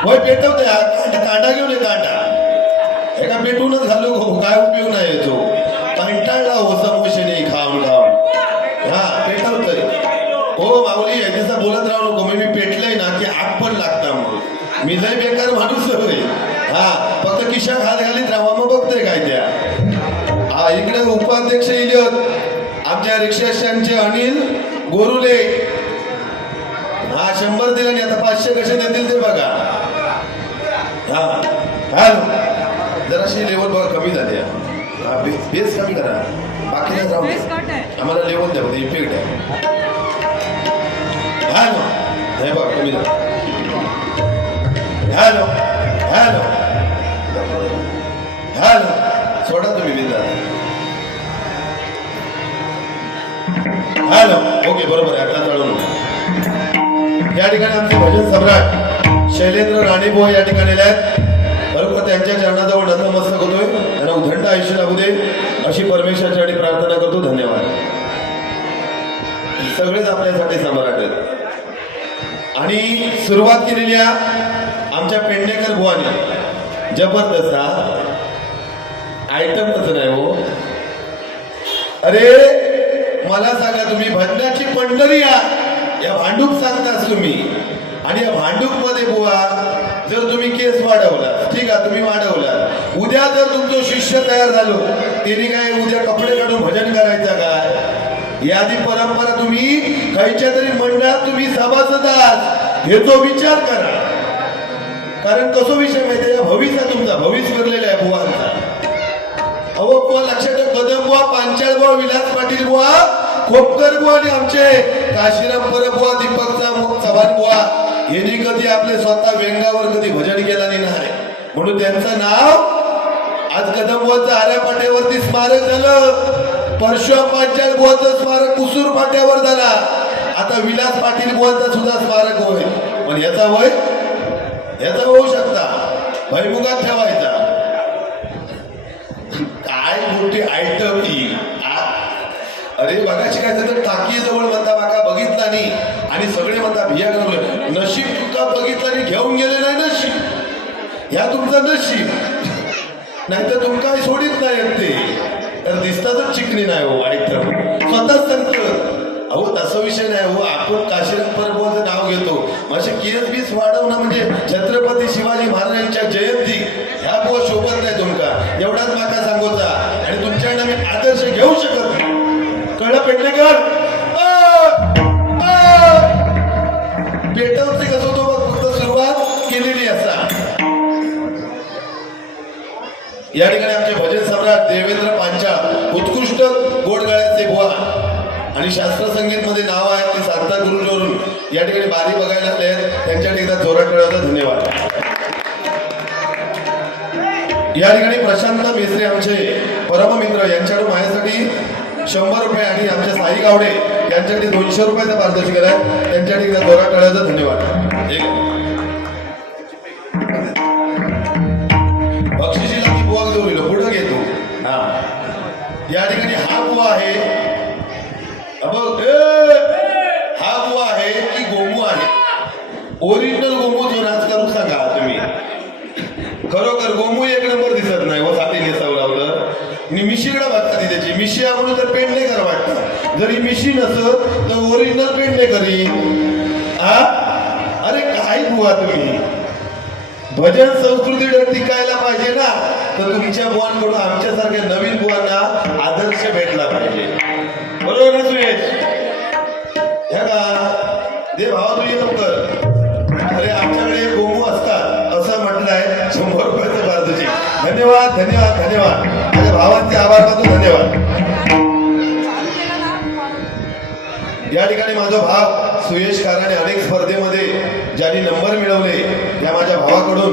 होय पेटवते कांदा घेऊन ये. कांदा एका पेटूनच घालू काय उपयोग नाही येतो. कंटाळला हो समोशेने खाऊन हा पेटवतोय. हो माऊली याच्याचा बोलत राहू नको. मी पेटलंय ना की आग पण लागता म्हणून. मी लय बेकार माणूस होय. हा फक्त किशा हात घालीत राहा. मग बघतोय काय त्या. हा इकडे उपाध्यक्ष येले आमच्या रिक्षा स्टँडचे अनिल गोरुले. हा 100 दिले आणि आता 500 कसे देतील ते बघा. हा हॅलो जराशी लेवल बघा कमी झाली. बेस कमी करा. बाकी आम्हाला लेवल द्या इफेक्ट आहे. हॅलो नाही बघा कमी झालं. हॅलो हॅलो हॅलो सोडा तुम्ही बिंदा. हा ना ओके बरोबर आहे आता चालू या ठिकाणी आमचे भजन सम्राट शैलेंद्र राणेबुवा या ठिकाणी आले आहेत बरोबर त्यांच्या चरणाजवळ नतमस्तक होतोय त्यांना उदंड आयुष्य लागू दे अशी परमेश्वराची प्रार्थना करतो धन्यवाद सगळेच आपल्यासाठी सम्राट आहेत आणि सुरुवात केलेली आमच्या पेडणेकर बुवाने जबरदस्त आयटम कसं नाही हो अरे मला सांगा तुम्ही भजनाची पंढरी या भांडूप सांगताच तुम्ही आणि या भांडूप मध्ये बुवा जर तुम्ही केस वाढवला ठीक आहे तुम्ही वाढवला उद्या जर तुमचं शिष्य तयार झालो त्यांनी काय उद्या कपडे काढून भजन करायचं काय यादी परंपरा तुम्ही खायच्या तरी मंडळात तुम्ही सभासद आहात हे जो विचार करा कारण कसो विषय माहिती भविष्य तुमचा भविष्य करलेला आहे बुवांचा अहो बुवा लक्षात ठेव कदम बुवा पांचाळ बुवा विलास पाटील बुवा खोपकर बुवा आणि आमचे काशीराम परब बुवा दीपक चव्हाण बुवा यांनी कधी आपले स्वतः व्यंगावर कधी भजन केला नाही म्हणून त्यांचं नाव आज कदम बुवाचं आऱ्या पाट्यावरती स्मारक झालं परशुराम पांचाळ बुवाचं स्मारक कुसूर पाट्यावर झाला आता विलास पाटील बुवांचा सुद्धा स्मारक होय पण याचा होऊ शकता भयमुखात ठेवायचा काय मोठी आयटम ही अरे बघायची काय तर टाकी जवळ म्हणता बाका बघितला नाही आणि सगळे म्हणता भिया घालवलं नशीब तुमका बघितलं आणि घेऊन गेले नाही नशीब ह्या तुमचं नशीब नाहीतर तुमका सोडित नाही ते तर दिसतातच चिकणी नाही हो आयटम स्वतःच सांगतं अहो तसा विषय नाही हो आपण काशीराम परबुवाचं नाव घेतो माझे केस बीस वाढवणं म्हणजे छत्रपती शिवाजी महाराजांच्या जयंती ह्या बुवा शोभत नाही तुमका एवढाच माका सांगोचा आणि तुमच्याकडे मी आदर्श घेऊ शकत नाही कळलं पेडणेकर पेटावरती कसं तो फक्त सुरुवात केलेली असा या ठिकाणी आमचे भजन सम्राट देवेंद्र पांचाळ उत्कृष्ट गोडगाळ्याचे बुवा आणि शास्त्र संगीत मध्ये नाव आहे ते सारता गुरुजवरून या ठिकाणी बारी बघायला आले आहेत त्यांच्या एकदा जोरात टाळ्याचा धन्यवाद या ठिकाणी प्रशांत मेसरे आमचे परममित्र यांच्याकडून माझ्यासाठी 100 रुपये आणि आमच्या साई गावडे यांच्याकडे 200 रुपयाचा पारितोषिक आहे त्यांच्याकडे एकदा जोरात टाळ्याचा धन्यवाद बक्षिशीला मी बुवा घेऊन पुढे घेतो हा या ठिकाणी हा बुवा आहे हा बुवा आहे की गोमू आहे ओरिजिनल गोमू जो नाच करू सांगा तुम्ही खरोखर गोमू एक नंबर दिसत नाही व साथी नेसावं लावलं मिशीकडे बघता ती त्याची मिशी म्हणून तर पेडणेकर वाटतं जरी मिशी नसत तर ओरिजिनल पेडणेकरी अरे काय बुवा तुम्ही भजन संस्कृती टिकायला पाहिजे ना तर तुमच्या बुवांकडून आमच्यासारख्या नवीन बुवांना आदर्श भेटला पाहिजे बरोबर ना सुरेश ह्या का दे भावा तुझी लवकर अरे आमच्याकडे गोमू असतात असं म्हटलंय 100 रुपयाचं पारितोषिक धन्यवाद धन्यवाद धन्यवाद माझ्या भावांचे आभार मानतो धन्यवाद या ठिकाणी माझा भाव सुयश कारणे अनेक स्पर्धेमध्ये ज्यांनी नंबर मिळवले त्या माझ्या भावाकडून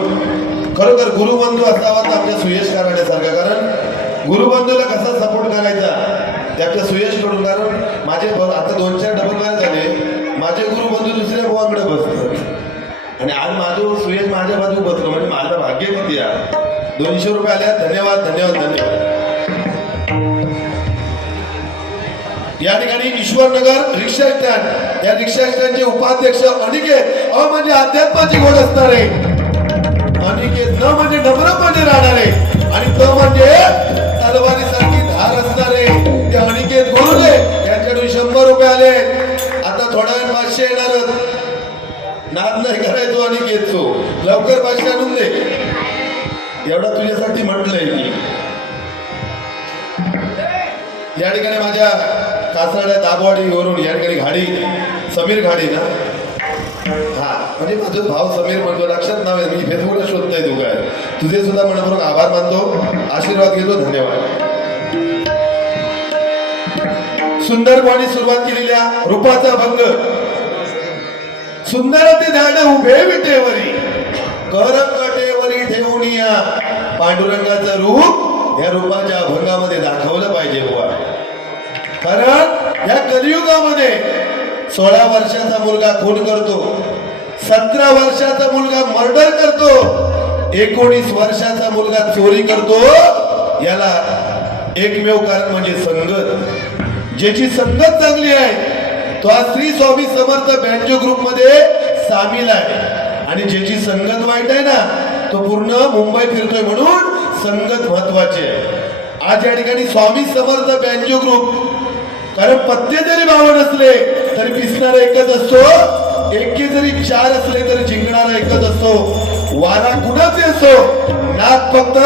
खरोखर गुरुबंधू असावा तर आमच्या सुयश कारण्यासारखा कारण गुरुबंधूला कसा सपोर्ट करायचा त्याच्या सुयशकडून कारण माझे आता 2-4 डबल काय झाले माझे गुरुबंधू दुसऱ्या भावाकडे बसतात आणि आज माझं सुयश माझ्या बाजू बसलो म्हणजे माझं भाग्य किती आहे 200 रुपये आले धन्यवाद धन्यवाद धन्यवाद या ठिकाणी ईश्वरनगर रिक्षा स्टँड या रिक्षा स्टँडचे उपाध्यक्ष अनिकेत म्हणजे अध्यात्माची गोड असणारे अनिकेत न म्हणजे नम्रपणे राहणारे आणि त म्हणजे तलवारीसारखी धार असणारे ते अनिकेत बोलले यांच्याकडून 100 रुपये आले आता थोडा वेळ 500 येणारच नाद नाही करायचो अनिकेतचो लवकर 500 आणून दे एवढा तुझ्यासाठी म्हटलंय मी या ठिकाणी माझ्या कासाड्या दाबवाडीवरून या ठिकाणी घाडी समीर घाडी ना हा म्हणजे माझा भाव समीर म्हणतो लक्षात नाव आहे मी फेसबुकला शोधतोय तू काय तुझे सुद्धा मनपूर्वक आभार मानतो आशीर्वाद घेतो धन्यवाद सुंदरपणे सुरुवात केलेल्या रूपाचा भंग सुंदर ते झाड उभे विटेवरी करकटेवरी ठेवून या पांडुरंगाचं रूप या रूपाच्या अभंगामध्ये दाखवलं पाहिजे बुवा कारण या कलियुगामध्ये 16 वर्षाचा मुलगा खून करतो, 17 वर्षाचा मुलगा मर्डर करतो, 19 वर्षाचा मुलगा चोरी करतो. याला एकमेव कारण म्हणजे संगत. ज्याची संगत चांगली आहे तो आज श्री स्वामी समर्थ बँजो ग्रुप मध्ये सामील आहे, आणि ज्याची संगत वाईट आहे ना तो पूर्ण मुंबई फिरतोय. म्हणून संगत महत्वाची आहे. आज या ठिकाणी स्वामी समर्थ बँजो ग्रुप, कारण पत्ते जरी भाव नसले तरी पिसणारा एकच असतो, एके जरी 4 असले तरी जिंकणारा एकच असतो. वारा कुणाचे असतो, नाक फक्त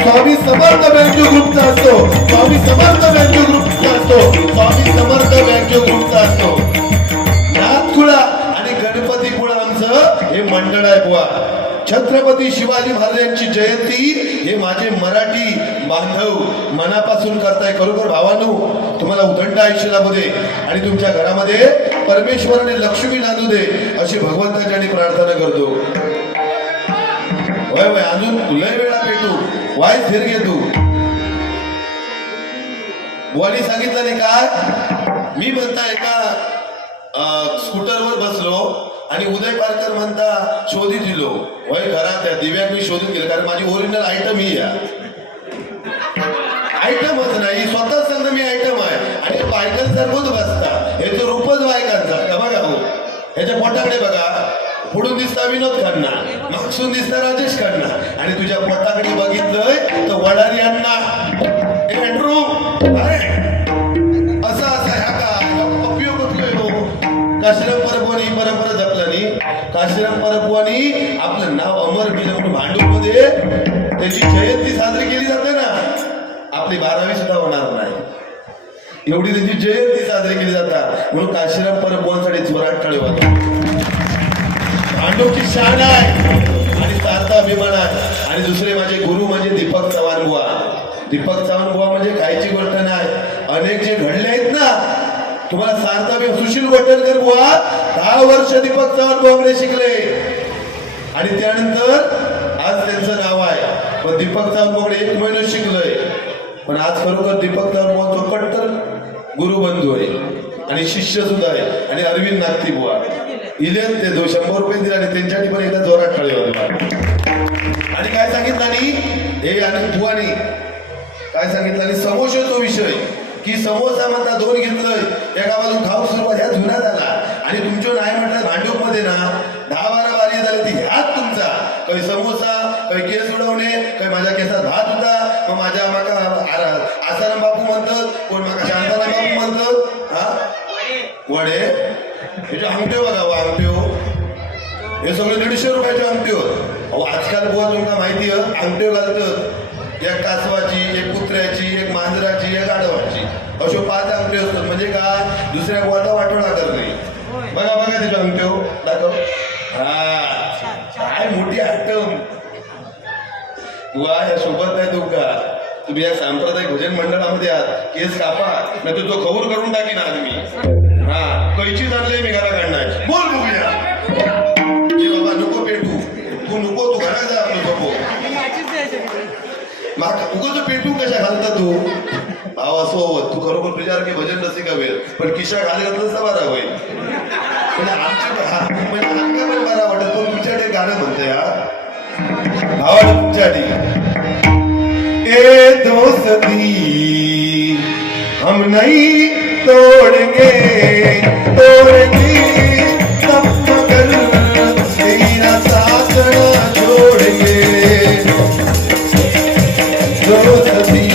स्वामी समर्थ बँजो ग्रुपचा असतो, स्वामी समर्थ बँजो ग्रुपचा असतो, स्वामी समर्थ बँजो ग्रुपचा असतो. नाथखुळा आणि गणपतीपुळा आमचं हे मंडळ आहे बुवा. छत्रपती शिवाजी महाराजांची जयंती हे माझे मराठी बांधव मनापासून करताय. खरोखर भावांनो, तुम्हाला उदंड आयुष्य लाभू दे आणि तुमच्या घरामध्ये परमेश्वराने लक्ष्मी नांदू दे अशी भगवंताच्याने प्रार्थना करतो. वय वय अजून लय वेळा भेटू, वाय स्थिर घे तू. बुवानी सांगितलं नाही काय, मी म्हणता एका स्कूटरवर बसलो आणि उदय पारकर म्हणता शोधित दिलो. वय घरात त्या दिव्यात मी शोधून गेलो, कारण माझी ओरिजिनल आयटम ही या आयटमच नाही, स्वतः सांगतो मी आयटम आहे. आणि बायकांसारखंच बसता, हे तो रूपच बायकांचा. बघा भाऊ, ह्याच्या पोटाकडे बघा, पुढून दिसता विनोद खन्ना, मागसून दिसता राजेश खन्ना, आणि तुझ्या पोटाकडे बघितलंय तर वडारी अण्णा अँड्रू. असा असा ह्या का उपयोग होतोय हो. काशीराम परबवानी ही परंपरा जपल्यानी, काशीराम परबवानी आपलं नाव अमर केलं म्हणून भांडूपमध्ये त्याची जयंती साजरी केली जाते ना. आपली 12वी सुद्धा होणार नाही एवढी त्याची जयंती साजरी केली जातात. म्हणून काशीराम परबवानीसाठी जोरात टाळी वाजवा. भांडूपची शान आहे आणि सार्थ अभिमान आहे. आणि दुसरे माझे गुरु म्हणजे दीपक चव्हाण बुवा. दीपक चव्हाण बुवा म्हणजे काहीची गोष्ट नाही, अनेक जे घडले आहेत ना तुम्हाला सार्थ. सुशील गोटनकर बुवा 10 वर्ष दीपक चव्हाण बुवाकडे शिकले आणि त्यानंतर आज त्यांचं नाव आहे. पण दीपक चव्हाण बुवाकडे 1 महिना शिकलोय, पण आज खरोखर दीपक चव्हाण बुवांचा कट्टर गुरुबंधू आहे आणि शिष्य सुद्धा आहे. आणि अरविंद नागती बुवा इले ते 100 रुपये दिले आणि त्यांच्यासाठी पण एकदा जोरात टाळी वाजवा. आणि काय सांगितलं आणि हे आणि बुवानी काय सांगितलं आणि समोशाचा विषय की समोसा म्हणता 2 घेतलंय, एका बाजून खाऊ सुरुवात ह्या जुन्यात आला. आणि तुमच्या नाही म्हटलं भांडूप मध्ये ना 10-12 बारी झाली ती ह्यात तुमचा काही समोसा, काही केस उडवणे, काही माझ्या केसात भात होता, मग माझ्या माका आसाराम बापू म्हणतात, कोण माका शांताराम बापू म्हणतात. हा वडे हे अंगठे बघा, अंगठ्यो हे सगळे 150 रुपयाचे अंगठ्यो. अहो आजकाल बुवा तुमका माहिती आहे अंगठ्यो घालतात, एक कासवाची, एक कुत्र्याची, एक मांजराची, एक आडवाची, अशो 5 अंगठे असतात. म्हणजे काय, दुसऱ्या बुवाचा वाटोळा करणे. बघा बघा तिच्या अंगठ्यो दाखव. हा काय मोठी आयटम बुवा, या सोबत नाही तुमका. तुम्ही या सांप्रदायिक भजन मंडळामध्ये आहात, केस कापा नाही तर तो खबर करून टाकीन आज मी. हा कैची जाणलंय मी घरा काढणार. बोल बघूया. हे बाबा नको पेटू, तू नको, तू घरात जा आपलं झोपो. उगं पेटू कशा घालता तू भाव असो. तू खरोखर तुझ्यासारखे भजन रसिका वेळ, पण किशा घालत तर बरा होईल. म्हणजे आमच्या पण बरा वाटत, पण तुमच्याकडे गाणं म्हणतोय हा भावा तुमच्यासाठी. ए दोस्ती हम नहीं तोड़ेंगे तोड़ेंगे तब मगर तेरा साथ न छोड़ेंगे. दोस्ती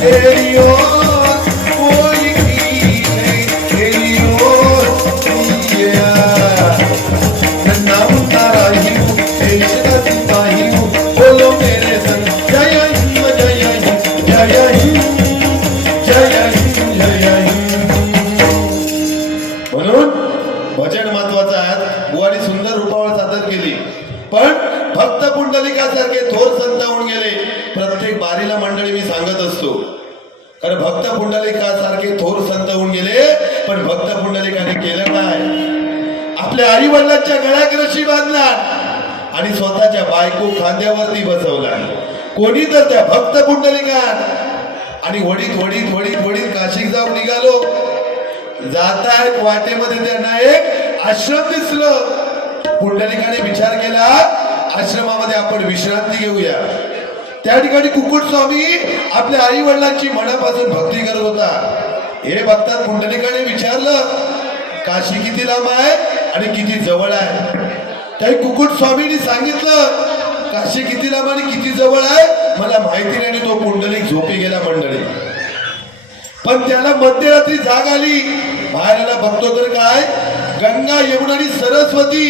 तेरी ओर तुकारामदासारखे थोर संत होऊन गेले, पण भक्त पुंडलिकाने केलं काय? आपल्या आई वडिलांच्या गळ्यात रशी बांधला आणि स्वतःच्या बायको खांद्यावरती बसवला. कोणी तर त्या भक्त पुंडलिकात आणि वडीत वडीत वडीत वडीत काशीक जाऊन निघालो. जातायत वाटेमध्ये त्यांना एक आश्रम दिसलं. पुंडलिकाने विचार केला, आश्रमामध्ये आपण विश्रांती घेऊया. त्या ठिकाणी कुकुट स्वामी आपल्या आई वडिलांची मनापासून भक्ती करत होता. हे बघतात पुंडलिकाने विचारलं, काशी किती लांब आहे आणि किती जवळ आहे? त्या कुकुट स्वामींनी सांगितलं, काशी किती लांब आणि किती जवळ आहे मला माहिती नाही. आणि तो पुंडलिक झोपी गेला मंडळी. पण त्याला मध्यरात्री जाग आली. बाहेरला बघतो तर काय, गंगा यमुना आणि सरस्वती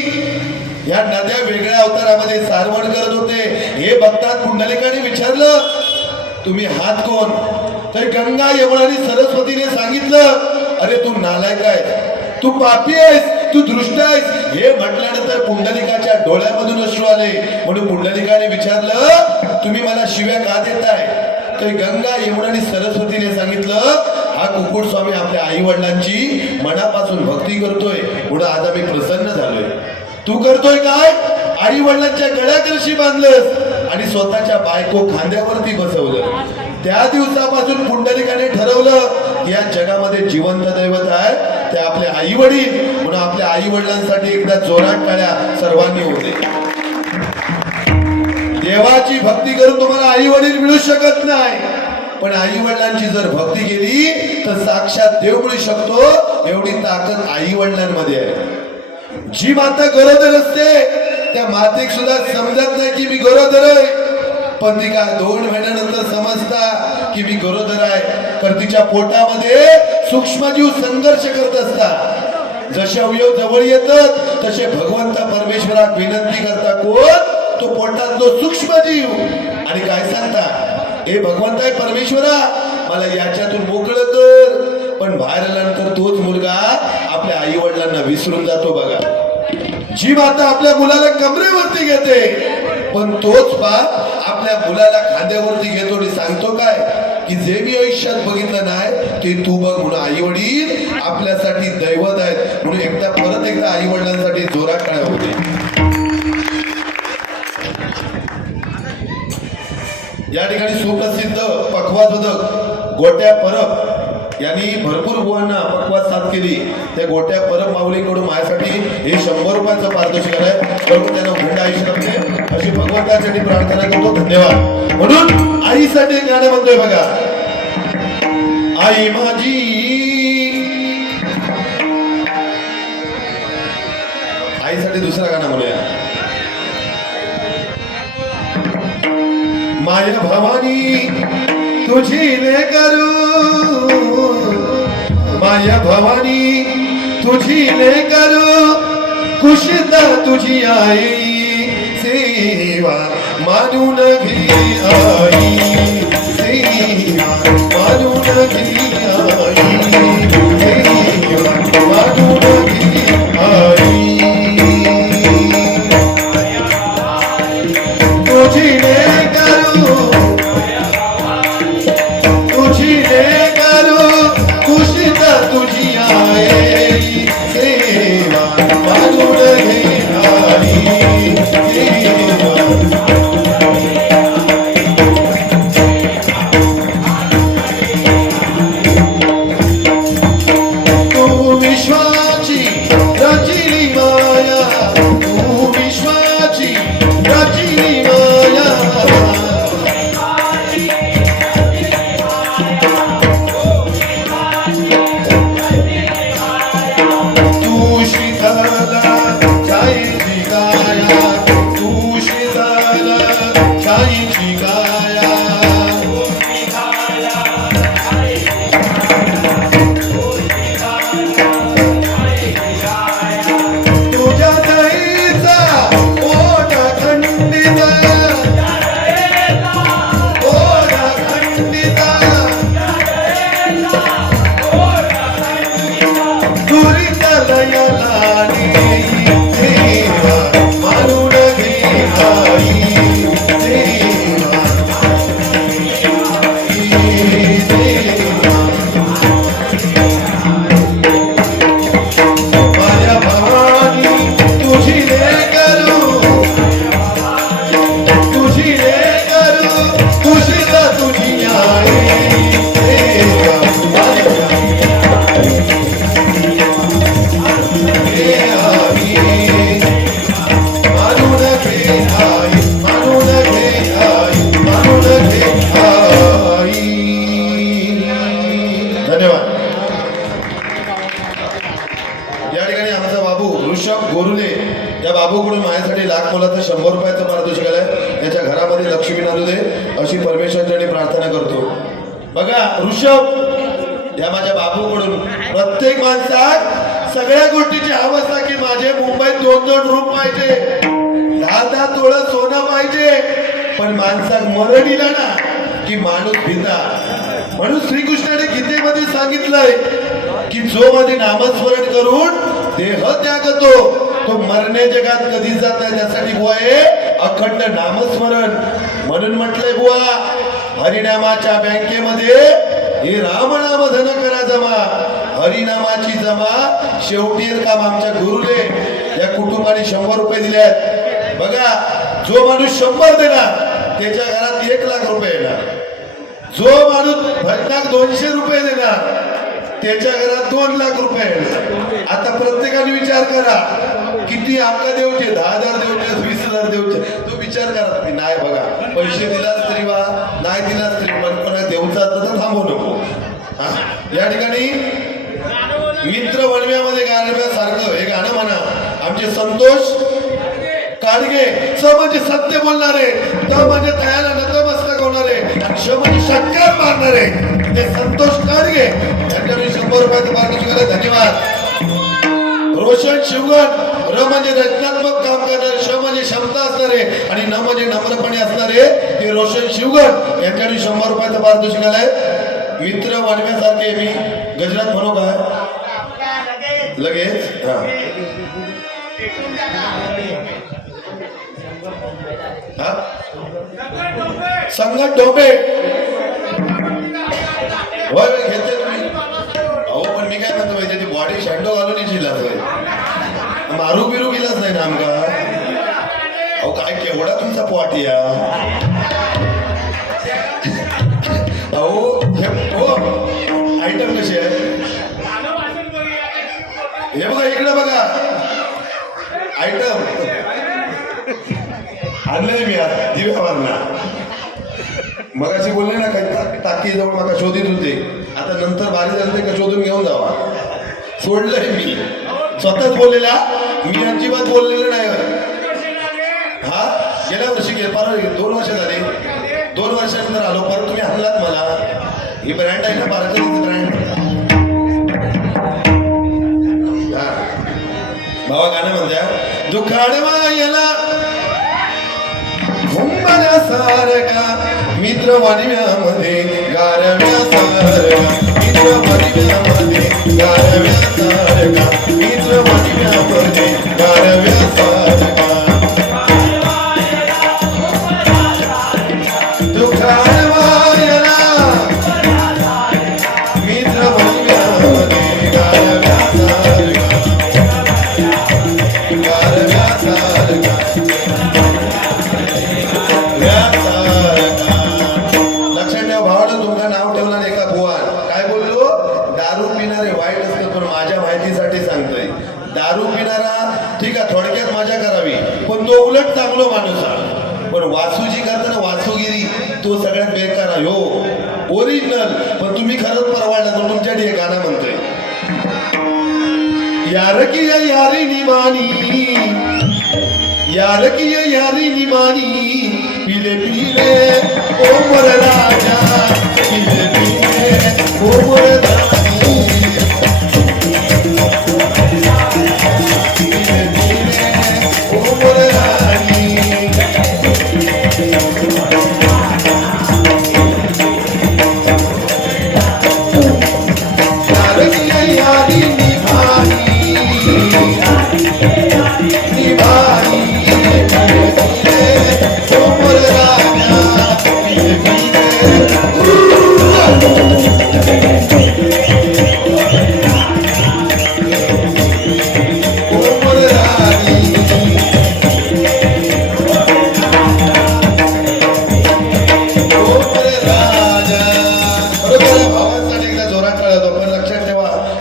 या नद्या वेगळ्या अवतारामध्ये सारवण करत होते. हे बघतात पुंडलिकाने विचारलं, तुम्ही हात कोण? तर गंगा यमुना आणि सरस्वतीने सांगितलं, अरे तू नालायक आहेस, तू पापी आहेस, तू दृष्ट आहेस. हे म्हटल्यानंतर पुंडलिकाच्या डोळ्यामधून अश्रू आले. म्हणून पुंडलिकाने विचारलं, तुम्ही मला शिव्या का देताय? तर गंगा यमुना आणि सरस्वतीने सांगितलं, हा कुकुट स्वामी आपल्या आई वडिलांची मनापासून भक्ती करतोय, म्हणून आज आम्ही प्रसन्न झालोय. तू करतोय काय? आई वडिलांच्या गळ्यात रशी बांधलंस आणि स्वतःच्या बायको खांद्यावरती बसवलं. त्या दिवसापासून पुंडलिकाने ठरवलं, या जगामध्ये जिवंत दैवत आहे ते आपले आई वडील, म्हणून आपल्या आई वडिलांसाठी एकदा जोरात टाळ्या सर्वांनी होते. देवाची भक्ती करून तुम्हाला आई वडील मिळू शकत नाही, पण आई वडिलांची जर भक्ती केली तर साक्षात देव मिळू शकतो. एवढी ताकद आई वडिलांमध्ये आहे. जी माता गरोदर असते त्या मातेक सुद्धा समजत नाही की मी गरोदर आहे, पण ती काय 2 महिन्यानंतर समजता की मी गरोदर आहे. तर तिच्या पोटामध्ये सूक्ष्मजीव संघर्ष करत असतात. जसे अवयव जवळ येतात तसे भगवंत परमेश्वराक विनंती करता, कोण? तो पोटातलो सूक्ष्मजीव. आणि काय सांगता, हे भगवंत आहे परमेश्वरा, मला याच्यातून मोकळं कर. पण बाहेर आल्यानंतर तोच मुलगा आपल्या आई वडिलांना विसरून जातो. बघा, जी माता आपल्या मुलाला कमरेवरती घेते, पण तोच बाप आपल्या मुलाला खांद्यावरती घेतो आणि सांगतो काय, की जे मी आयुष्यात बघितलं नाही ते तू बघ. म्हणून आई वडील आपल्यासाठी दैवत आहेत. म्हणून परत एकदा आई वडिलांसाठी जोरात टाळ्या होते. या ठिकाणी सुप्रसिद्ध पखवाजोदक गोट्या परब यांनी भरपूर बुवांना पखवाज साथ केली. त्या गोट्या परब माऊलीकडून माझ्यासाठी हे 100 रुपयाचं पारितोषिक आहे. बरोबर, त्यांना उघड आयुष्य लागते अशी भगवंतासाठी प्रार्थना करतो. धन्यवाद. म्हणून आईसाठी एक गाणं म्हणतोय बघा, आई माझी. आईसाठी दुसरा गाणं म्हणूया, माया भवानी तुझी ले करू, माया भवानी तुझी ले करू, कुशिता तुझी आई सेवा मानून घे आई, सेवा मानून घे आई, सेवा मानून घे आई. तुझी ले तुझी आई सेवा मानून घे आई, सेवा धन्यवाद. या ठिकाणी आमचा बाबू ऋषभ गोरुले, या बाबूकडून माझ्यासाठी लाख मोलाचं 100 रुपयाचं पारितोषिक आलंय. त्याच्या घरामध्ये लक्ष्मी नांदू दे अशी परमेश्वरांसाठी प्रार्थना करतो. बघा ऋषभ, या माझ्या बाबूकडून प्रत्येक माणसात सगळ्या गोष्टीची अवस्था की माझे मुंबईत 2-2 रूम पाहिजे, 10-10 तोळं सोनं पाहिजे, पण माणसात मरण दिला ना की माणूस भिता. म्हणून श्रीकृष्णाने गीतेमध्ये सांगितलंय की जो मध्ये नामस्मरण करून देह त्यागतो तो मरणे जगात कधीच जात नाही. त्यासाठी बुवा आहे अखंड नामस्मरण. म्हणून म्हटलंय बुवा, हरिनामाच्या बँकेमध्ये हे रामनाम धन करा जमा, हरिनामाची जमा शेवटी काम आमच्या गुरुले या कुटुंबाने 100 रुपये दिलेत. बघा, जो माणूस 100 देणार त्याच्या घरात 1 लाख रुपये येणार. जो माणूस भटनाक 200 रुपये देणार त्याच्या घरात 2 लाख रुपये येणार. आता प्रत्येकाने विचार करा किती आपका देऊचे, 10,000 देऊचे, 20,000 देऊचे, तो विचार करा तुम्ही. नाही बघा, पैसे दिलास तरी वा नाही दिलास तरी पण देऊचा तर थांबवू नको. या ठिकाणी मित्र वणव्यामध्ये गाण्यासारखं हे गाणं म्हणा. आमचे संतोष काडगे, स म्हणजे सत्य बोलणारे, त म्हणजे तयाला नतमस्तक होणारे, श म्हणजे षटकार मारणारे ते संतोष काडगे यांच्याकडे 100 रुपयाचं पारितोषिक आलं. धन्यवाद. रोशन शिवगण, र म्हणजे रचनात्मक काम करणारे, श म्हणजे क्षमता असणारे आणि न म्हणजे नम्रपणे असणारे हे रोशन शिवगण यांच्याकडे 100 रुपयाचं पारितोषिक आलंय. मित्र वाढण्यासारखे मी गजरात म्हणू काय लगेच संगत डोबे होय घेते तुम्ही. अहो पण मी काय म्हणतो त्याची बॉडी शॅडो घालून शिलाच मारू बिरू गेलाच नाही ना आमका. अहो काय केवढा तुमचा पॉट या. अहो हे आयटम कसे आहे हे बघा, इकडे बघा आयटम आणलंय मी आज दिव्यावरना. मगाशी बोलले ना काही टाकी जवळ मला शोधित होते, आता नंतर बारी झाले का शोधून घेऊन जावा. सोडलंय मी स्वतःच बोललेला, मी अजिबात बोललेलं नाही. हा गेल्या वर्षी परवा 2 वर्ष झाले, 2 वर्षानंतर आलो परत तुम्ही आणलात मला. ही ब्रँड आहे ना बाराचं ब्रँड. बाबा गाणं म्हणत्या दुखाडवा याला सारखा मित्र वणव्यामध्ये गारव्यासारखा, मित्र वणव्यामध्ये गारव्यासारखा, मित्र वणव्यामध्ये गारव्यासारखा. दुखाडवा याला मित्र वणव्यामध्ये गारव्यासारखा, गारव्यासारखा. लक्षात ठेवा भावानं तुमचं नाव ठेवलं नाही का भुवन. काय बोललो, दारू पिणारे वाईट असतं पण माझ्या माहितीसाठी सांगतोय. दारू पिणारा ठीक आहे थोडक्यात मजा करावी पण तो उलट चांगलो माणूस आहे. पण वासूजी करताना वासूगिरी तो सगळ्यात बेकार आहे. हो ओरिजिनल पण तुम्ही खरंच परवाडला तर तुमच्यासाठी हे गाणं म्हणतोय. यार की यारी निमानी, यार की यारी निमानी, पीले पीले ओमर राजा, पीले पीले ओमर रानी, पीले पीले ओमर रानी. यार की यारी निभानी, निभानी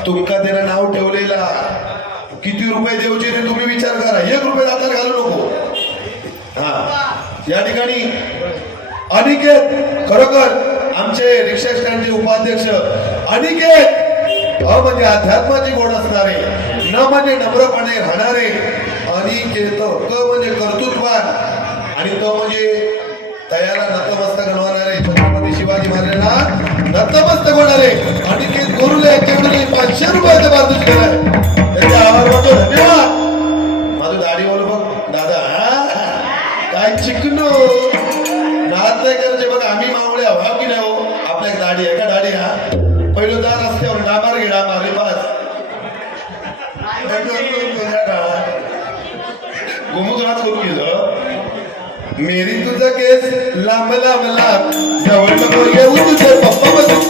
तुमका त्यानं नाव ठेवलेला किती रुपये देऊचे ते तुम्ही विचार करा. 1 रुपये दातात घालू नको. हा या ठिकाणी अनिकेत खरोखर आमचे रिक्षा स्टँडचे उपाध्यक्ष अनिकेत म्हणजे अध्यात्माची गोड असणारे, न म्हणजे नम्रपणे राहणारे, अनिकेत क म्हणजे कर्तृत्वान आणि तो म्हणजे तयाला नतमस्तक बनवणारे, छत्रपती शिवाजी महाराजांना नतमस्तक होणारे अनिकेत गुरुले यांच्याकडे 500 रुपयाचा बाजूच केलाय. त्याचे आभार मानतो, धन्यवाद. माझं दाढी बोल बघ दादा, काय चिकनो नाद नाही करायचे बघ. आम्ही मावळे भाव की नाही हो, आपल्या दाढी आहे का? दाढी हा पहिलं जा रस्त्यावर डामार घे, डामार रे पास गोमुखनाथ करून गेलं. मेरी तुझा केस लांब लांब लांब, जवळ नको येऊ तुझे पप्पा बसून.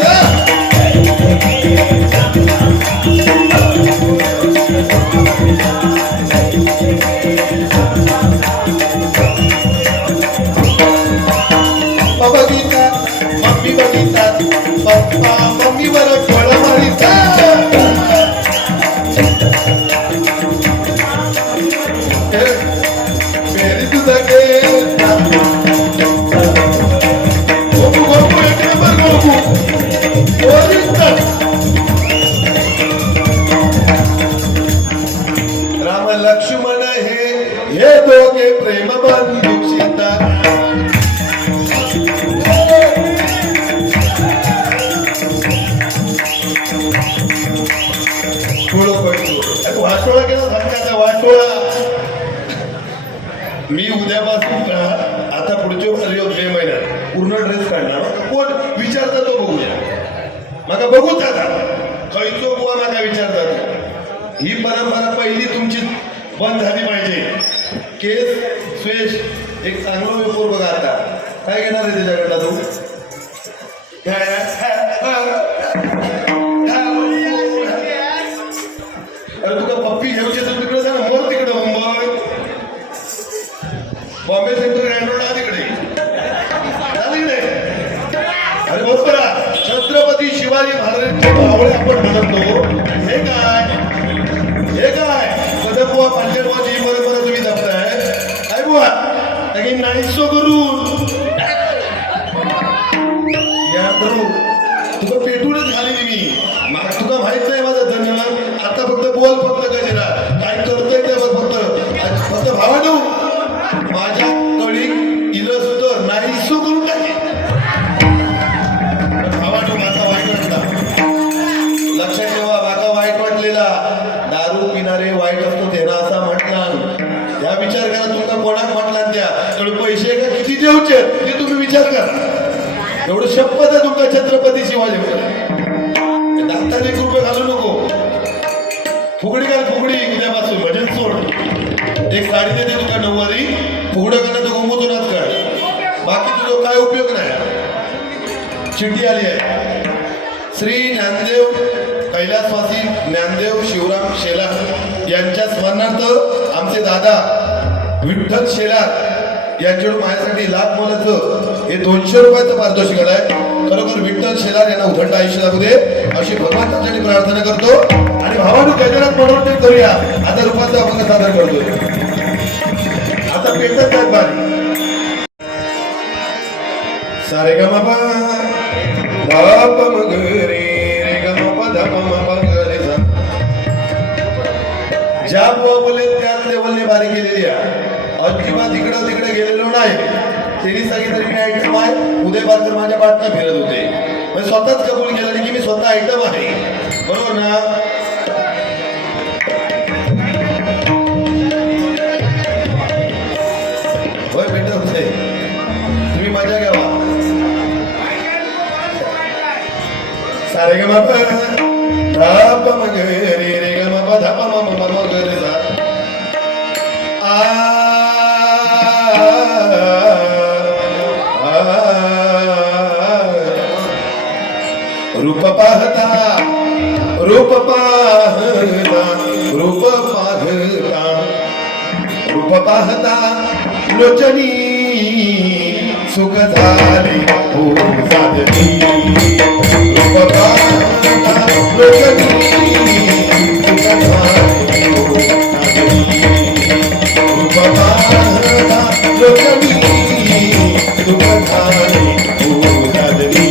बघितात मम्मी बघितात, पप्पा मम्मी वर डोळा मारितात. मेरी तुझा केस गोपू गोपू एक नंबर गोपू ओरिजिनल. राम लक्ष्मण हे दोघे प्रेम बंधू सीता. वाटोळा केला धनकाचा वाटोळा. मी उद्यापासून आता पुढच्या 2 महिन्यात पूर्ण ड्रेस काढणार. कोण विचारता तो बघूया, मग बघूच आता खैचो बुवा माका विचारतात. ही परंपरा पहिली तुमची बंद झाली पाहिजे. केस स्वेश एक चांगलं वेपोर बघा. आता काय घेणार आहे त्याच्याकडला तू? अरे तुला पप्पी घेऊचे तर तिकडे जा ना, मोर तिकडे मुंबई बॉम्बे सेंट्रल रँडोला तिकडे तिकडे. अरे बरोबर छत्रपती शिवाजी महाराजांचे मावळे आपण म्हणतो. हे काय बुवा पांढरबुवाची ही परंपरा तुम्ही जपताय काय बुवा? नाही सो करून या करू तुला पेटूनच झाली मी. तुला माहित नाही माझा धन्यवाद. आता फक्त बोल, फक्त गजरा काय करतोय ते फक्त भावानू माझ्या कळी इलस तर नाही सो करून टाके. भावानू माझा वाईट वाटला, लक्षात ठेवा. माका वाईट वाटलेला दारू पिणारे वाईट असतो तेना असा म्हटला. या विचार करा तुमचा कोणाक म्हटला त्या तेवढे पैसे का किती देऊचे ते तुम्ही विचार करा. एवढं शपथ आहे तुमचा छत्रपती शिवाजी दाताने 1 रुपये घालू नको. फुगडी घाल फुगडी. उद्यापासून भजन सोड. एक साडी देते तुका 9वारी. फुगडं करणं तर गोमूतूनच कर, बाकी तुझा काय उपयोग नाही. चिठ्ठी आली आहे. श्री ज्ञानदेव कैलासवासी ज्ञानदेव शिवराम शेलार यांच्या स्मरणार्थ आमचे दादा विठ्ठल शेलार यांच्याकडून माझ्यासाठी लाख मोलाचं हे 200 रुपयाचं पारितोषिक आहे. खरोखर विठ्ठल शेलार यांना उदंड आयुष्य लागू दे अशी भगवंतासाठी प्रार्थना करतो. आणि भावानू गजरात मनोरंजन करूया. आता रूपाचा आपण सादर करतोय. आता पेटत नाही बारी. सारे ग म प म ग रे रे ग म प ध प म प ग रे सा. ज्या बुवा बोले त्याच लेवलने बारी केलेली आहे. अजिबात इकडं तिकडे गेलेलो नाही. त्यांनी सांगितलं मी आयटम आहे. उदयबारकर माझ्या पाठनं फिरत होते. स्वतःच कबूल केलं की मी स्वतः आयटम आहे. बरोबर ना? होय भेटत होते. तुम्ही मजा घ्यावा. सारे ग म प म ग रे रे ग म प ध प म म ग रे सा. रूप पाहता रूप पाहता रूप पाहता रूप पाहता लोचनी सुख झाले हो साधनी. रूप पाहता लोचनी सुख झाले हो साधनी. रूप पाहता लोचनी सुख झाले हो साधनी.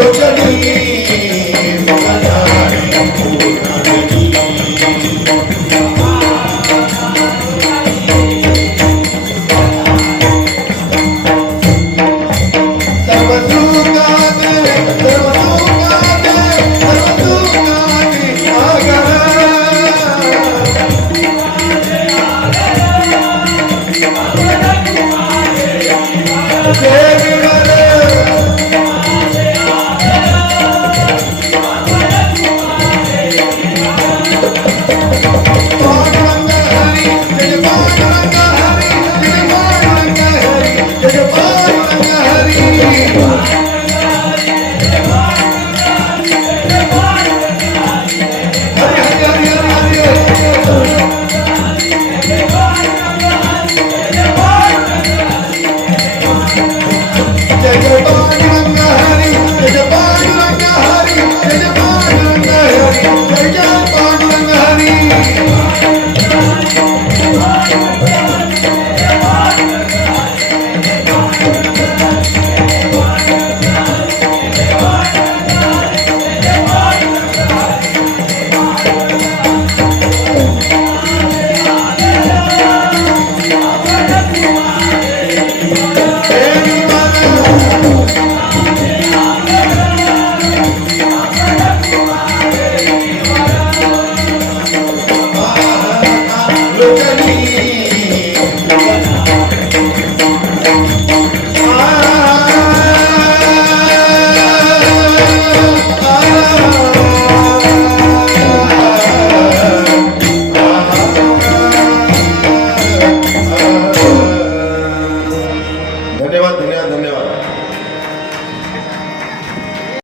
लोचनी सुखदायी पूर्णांगी सर्व सुखाने आगरा देवी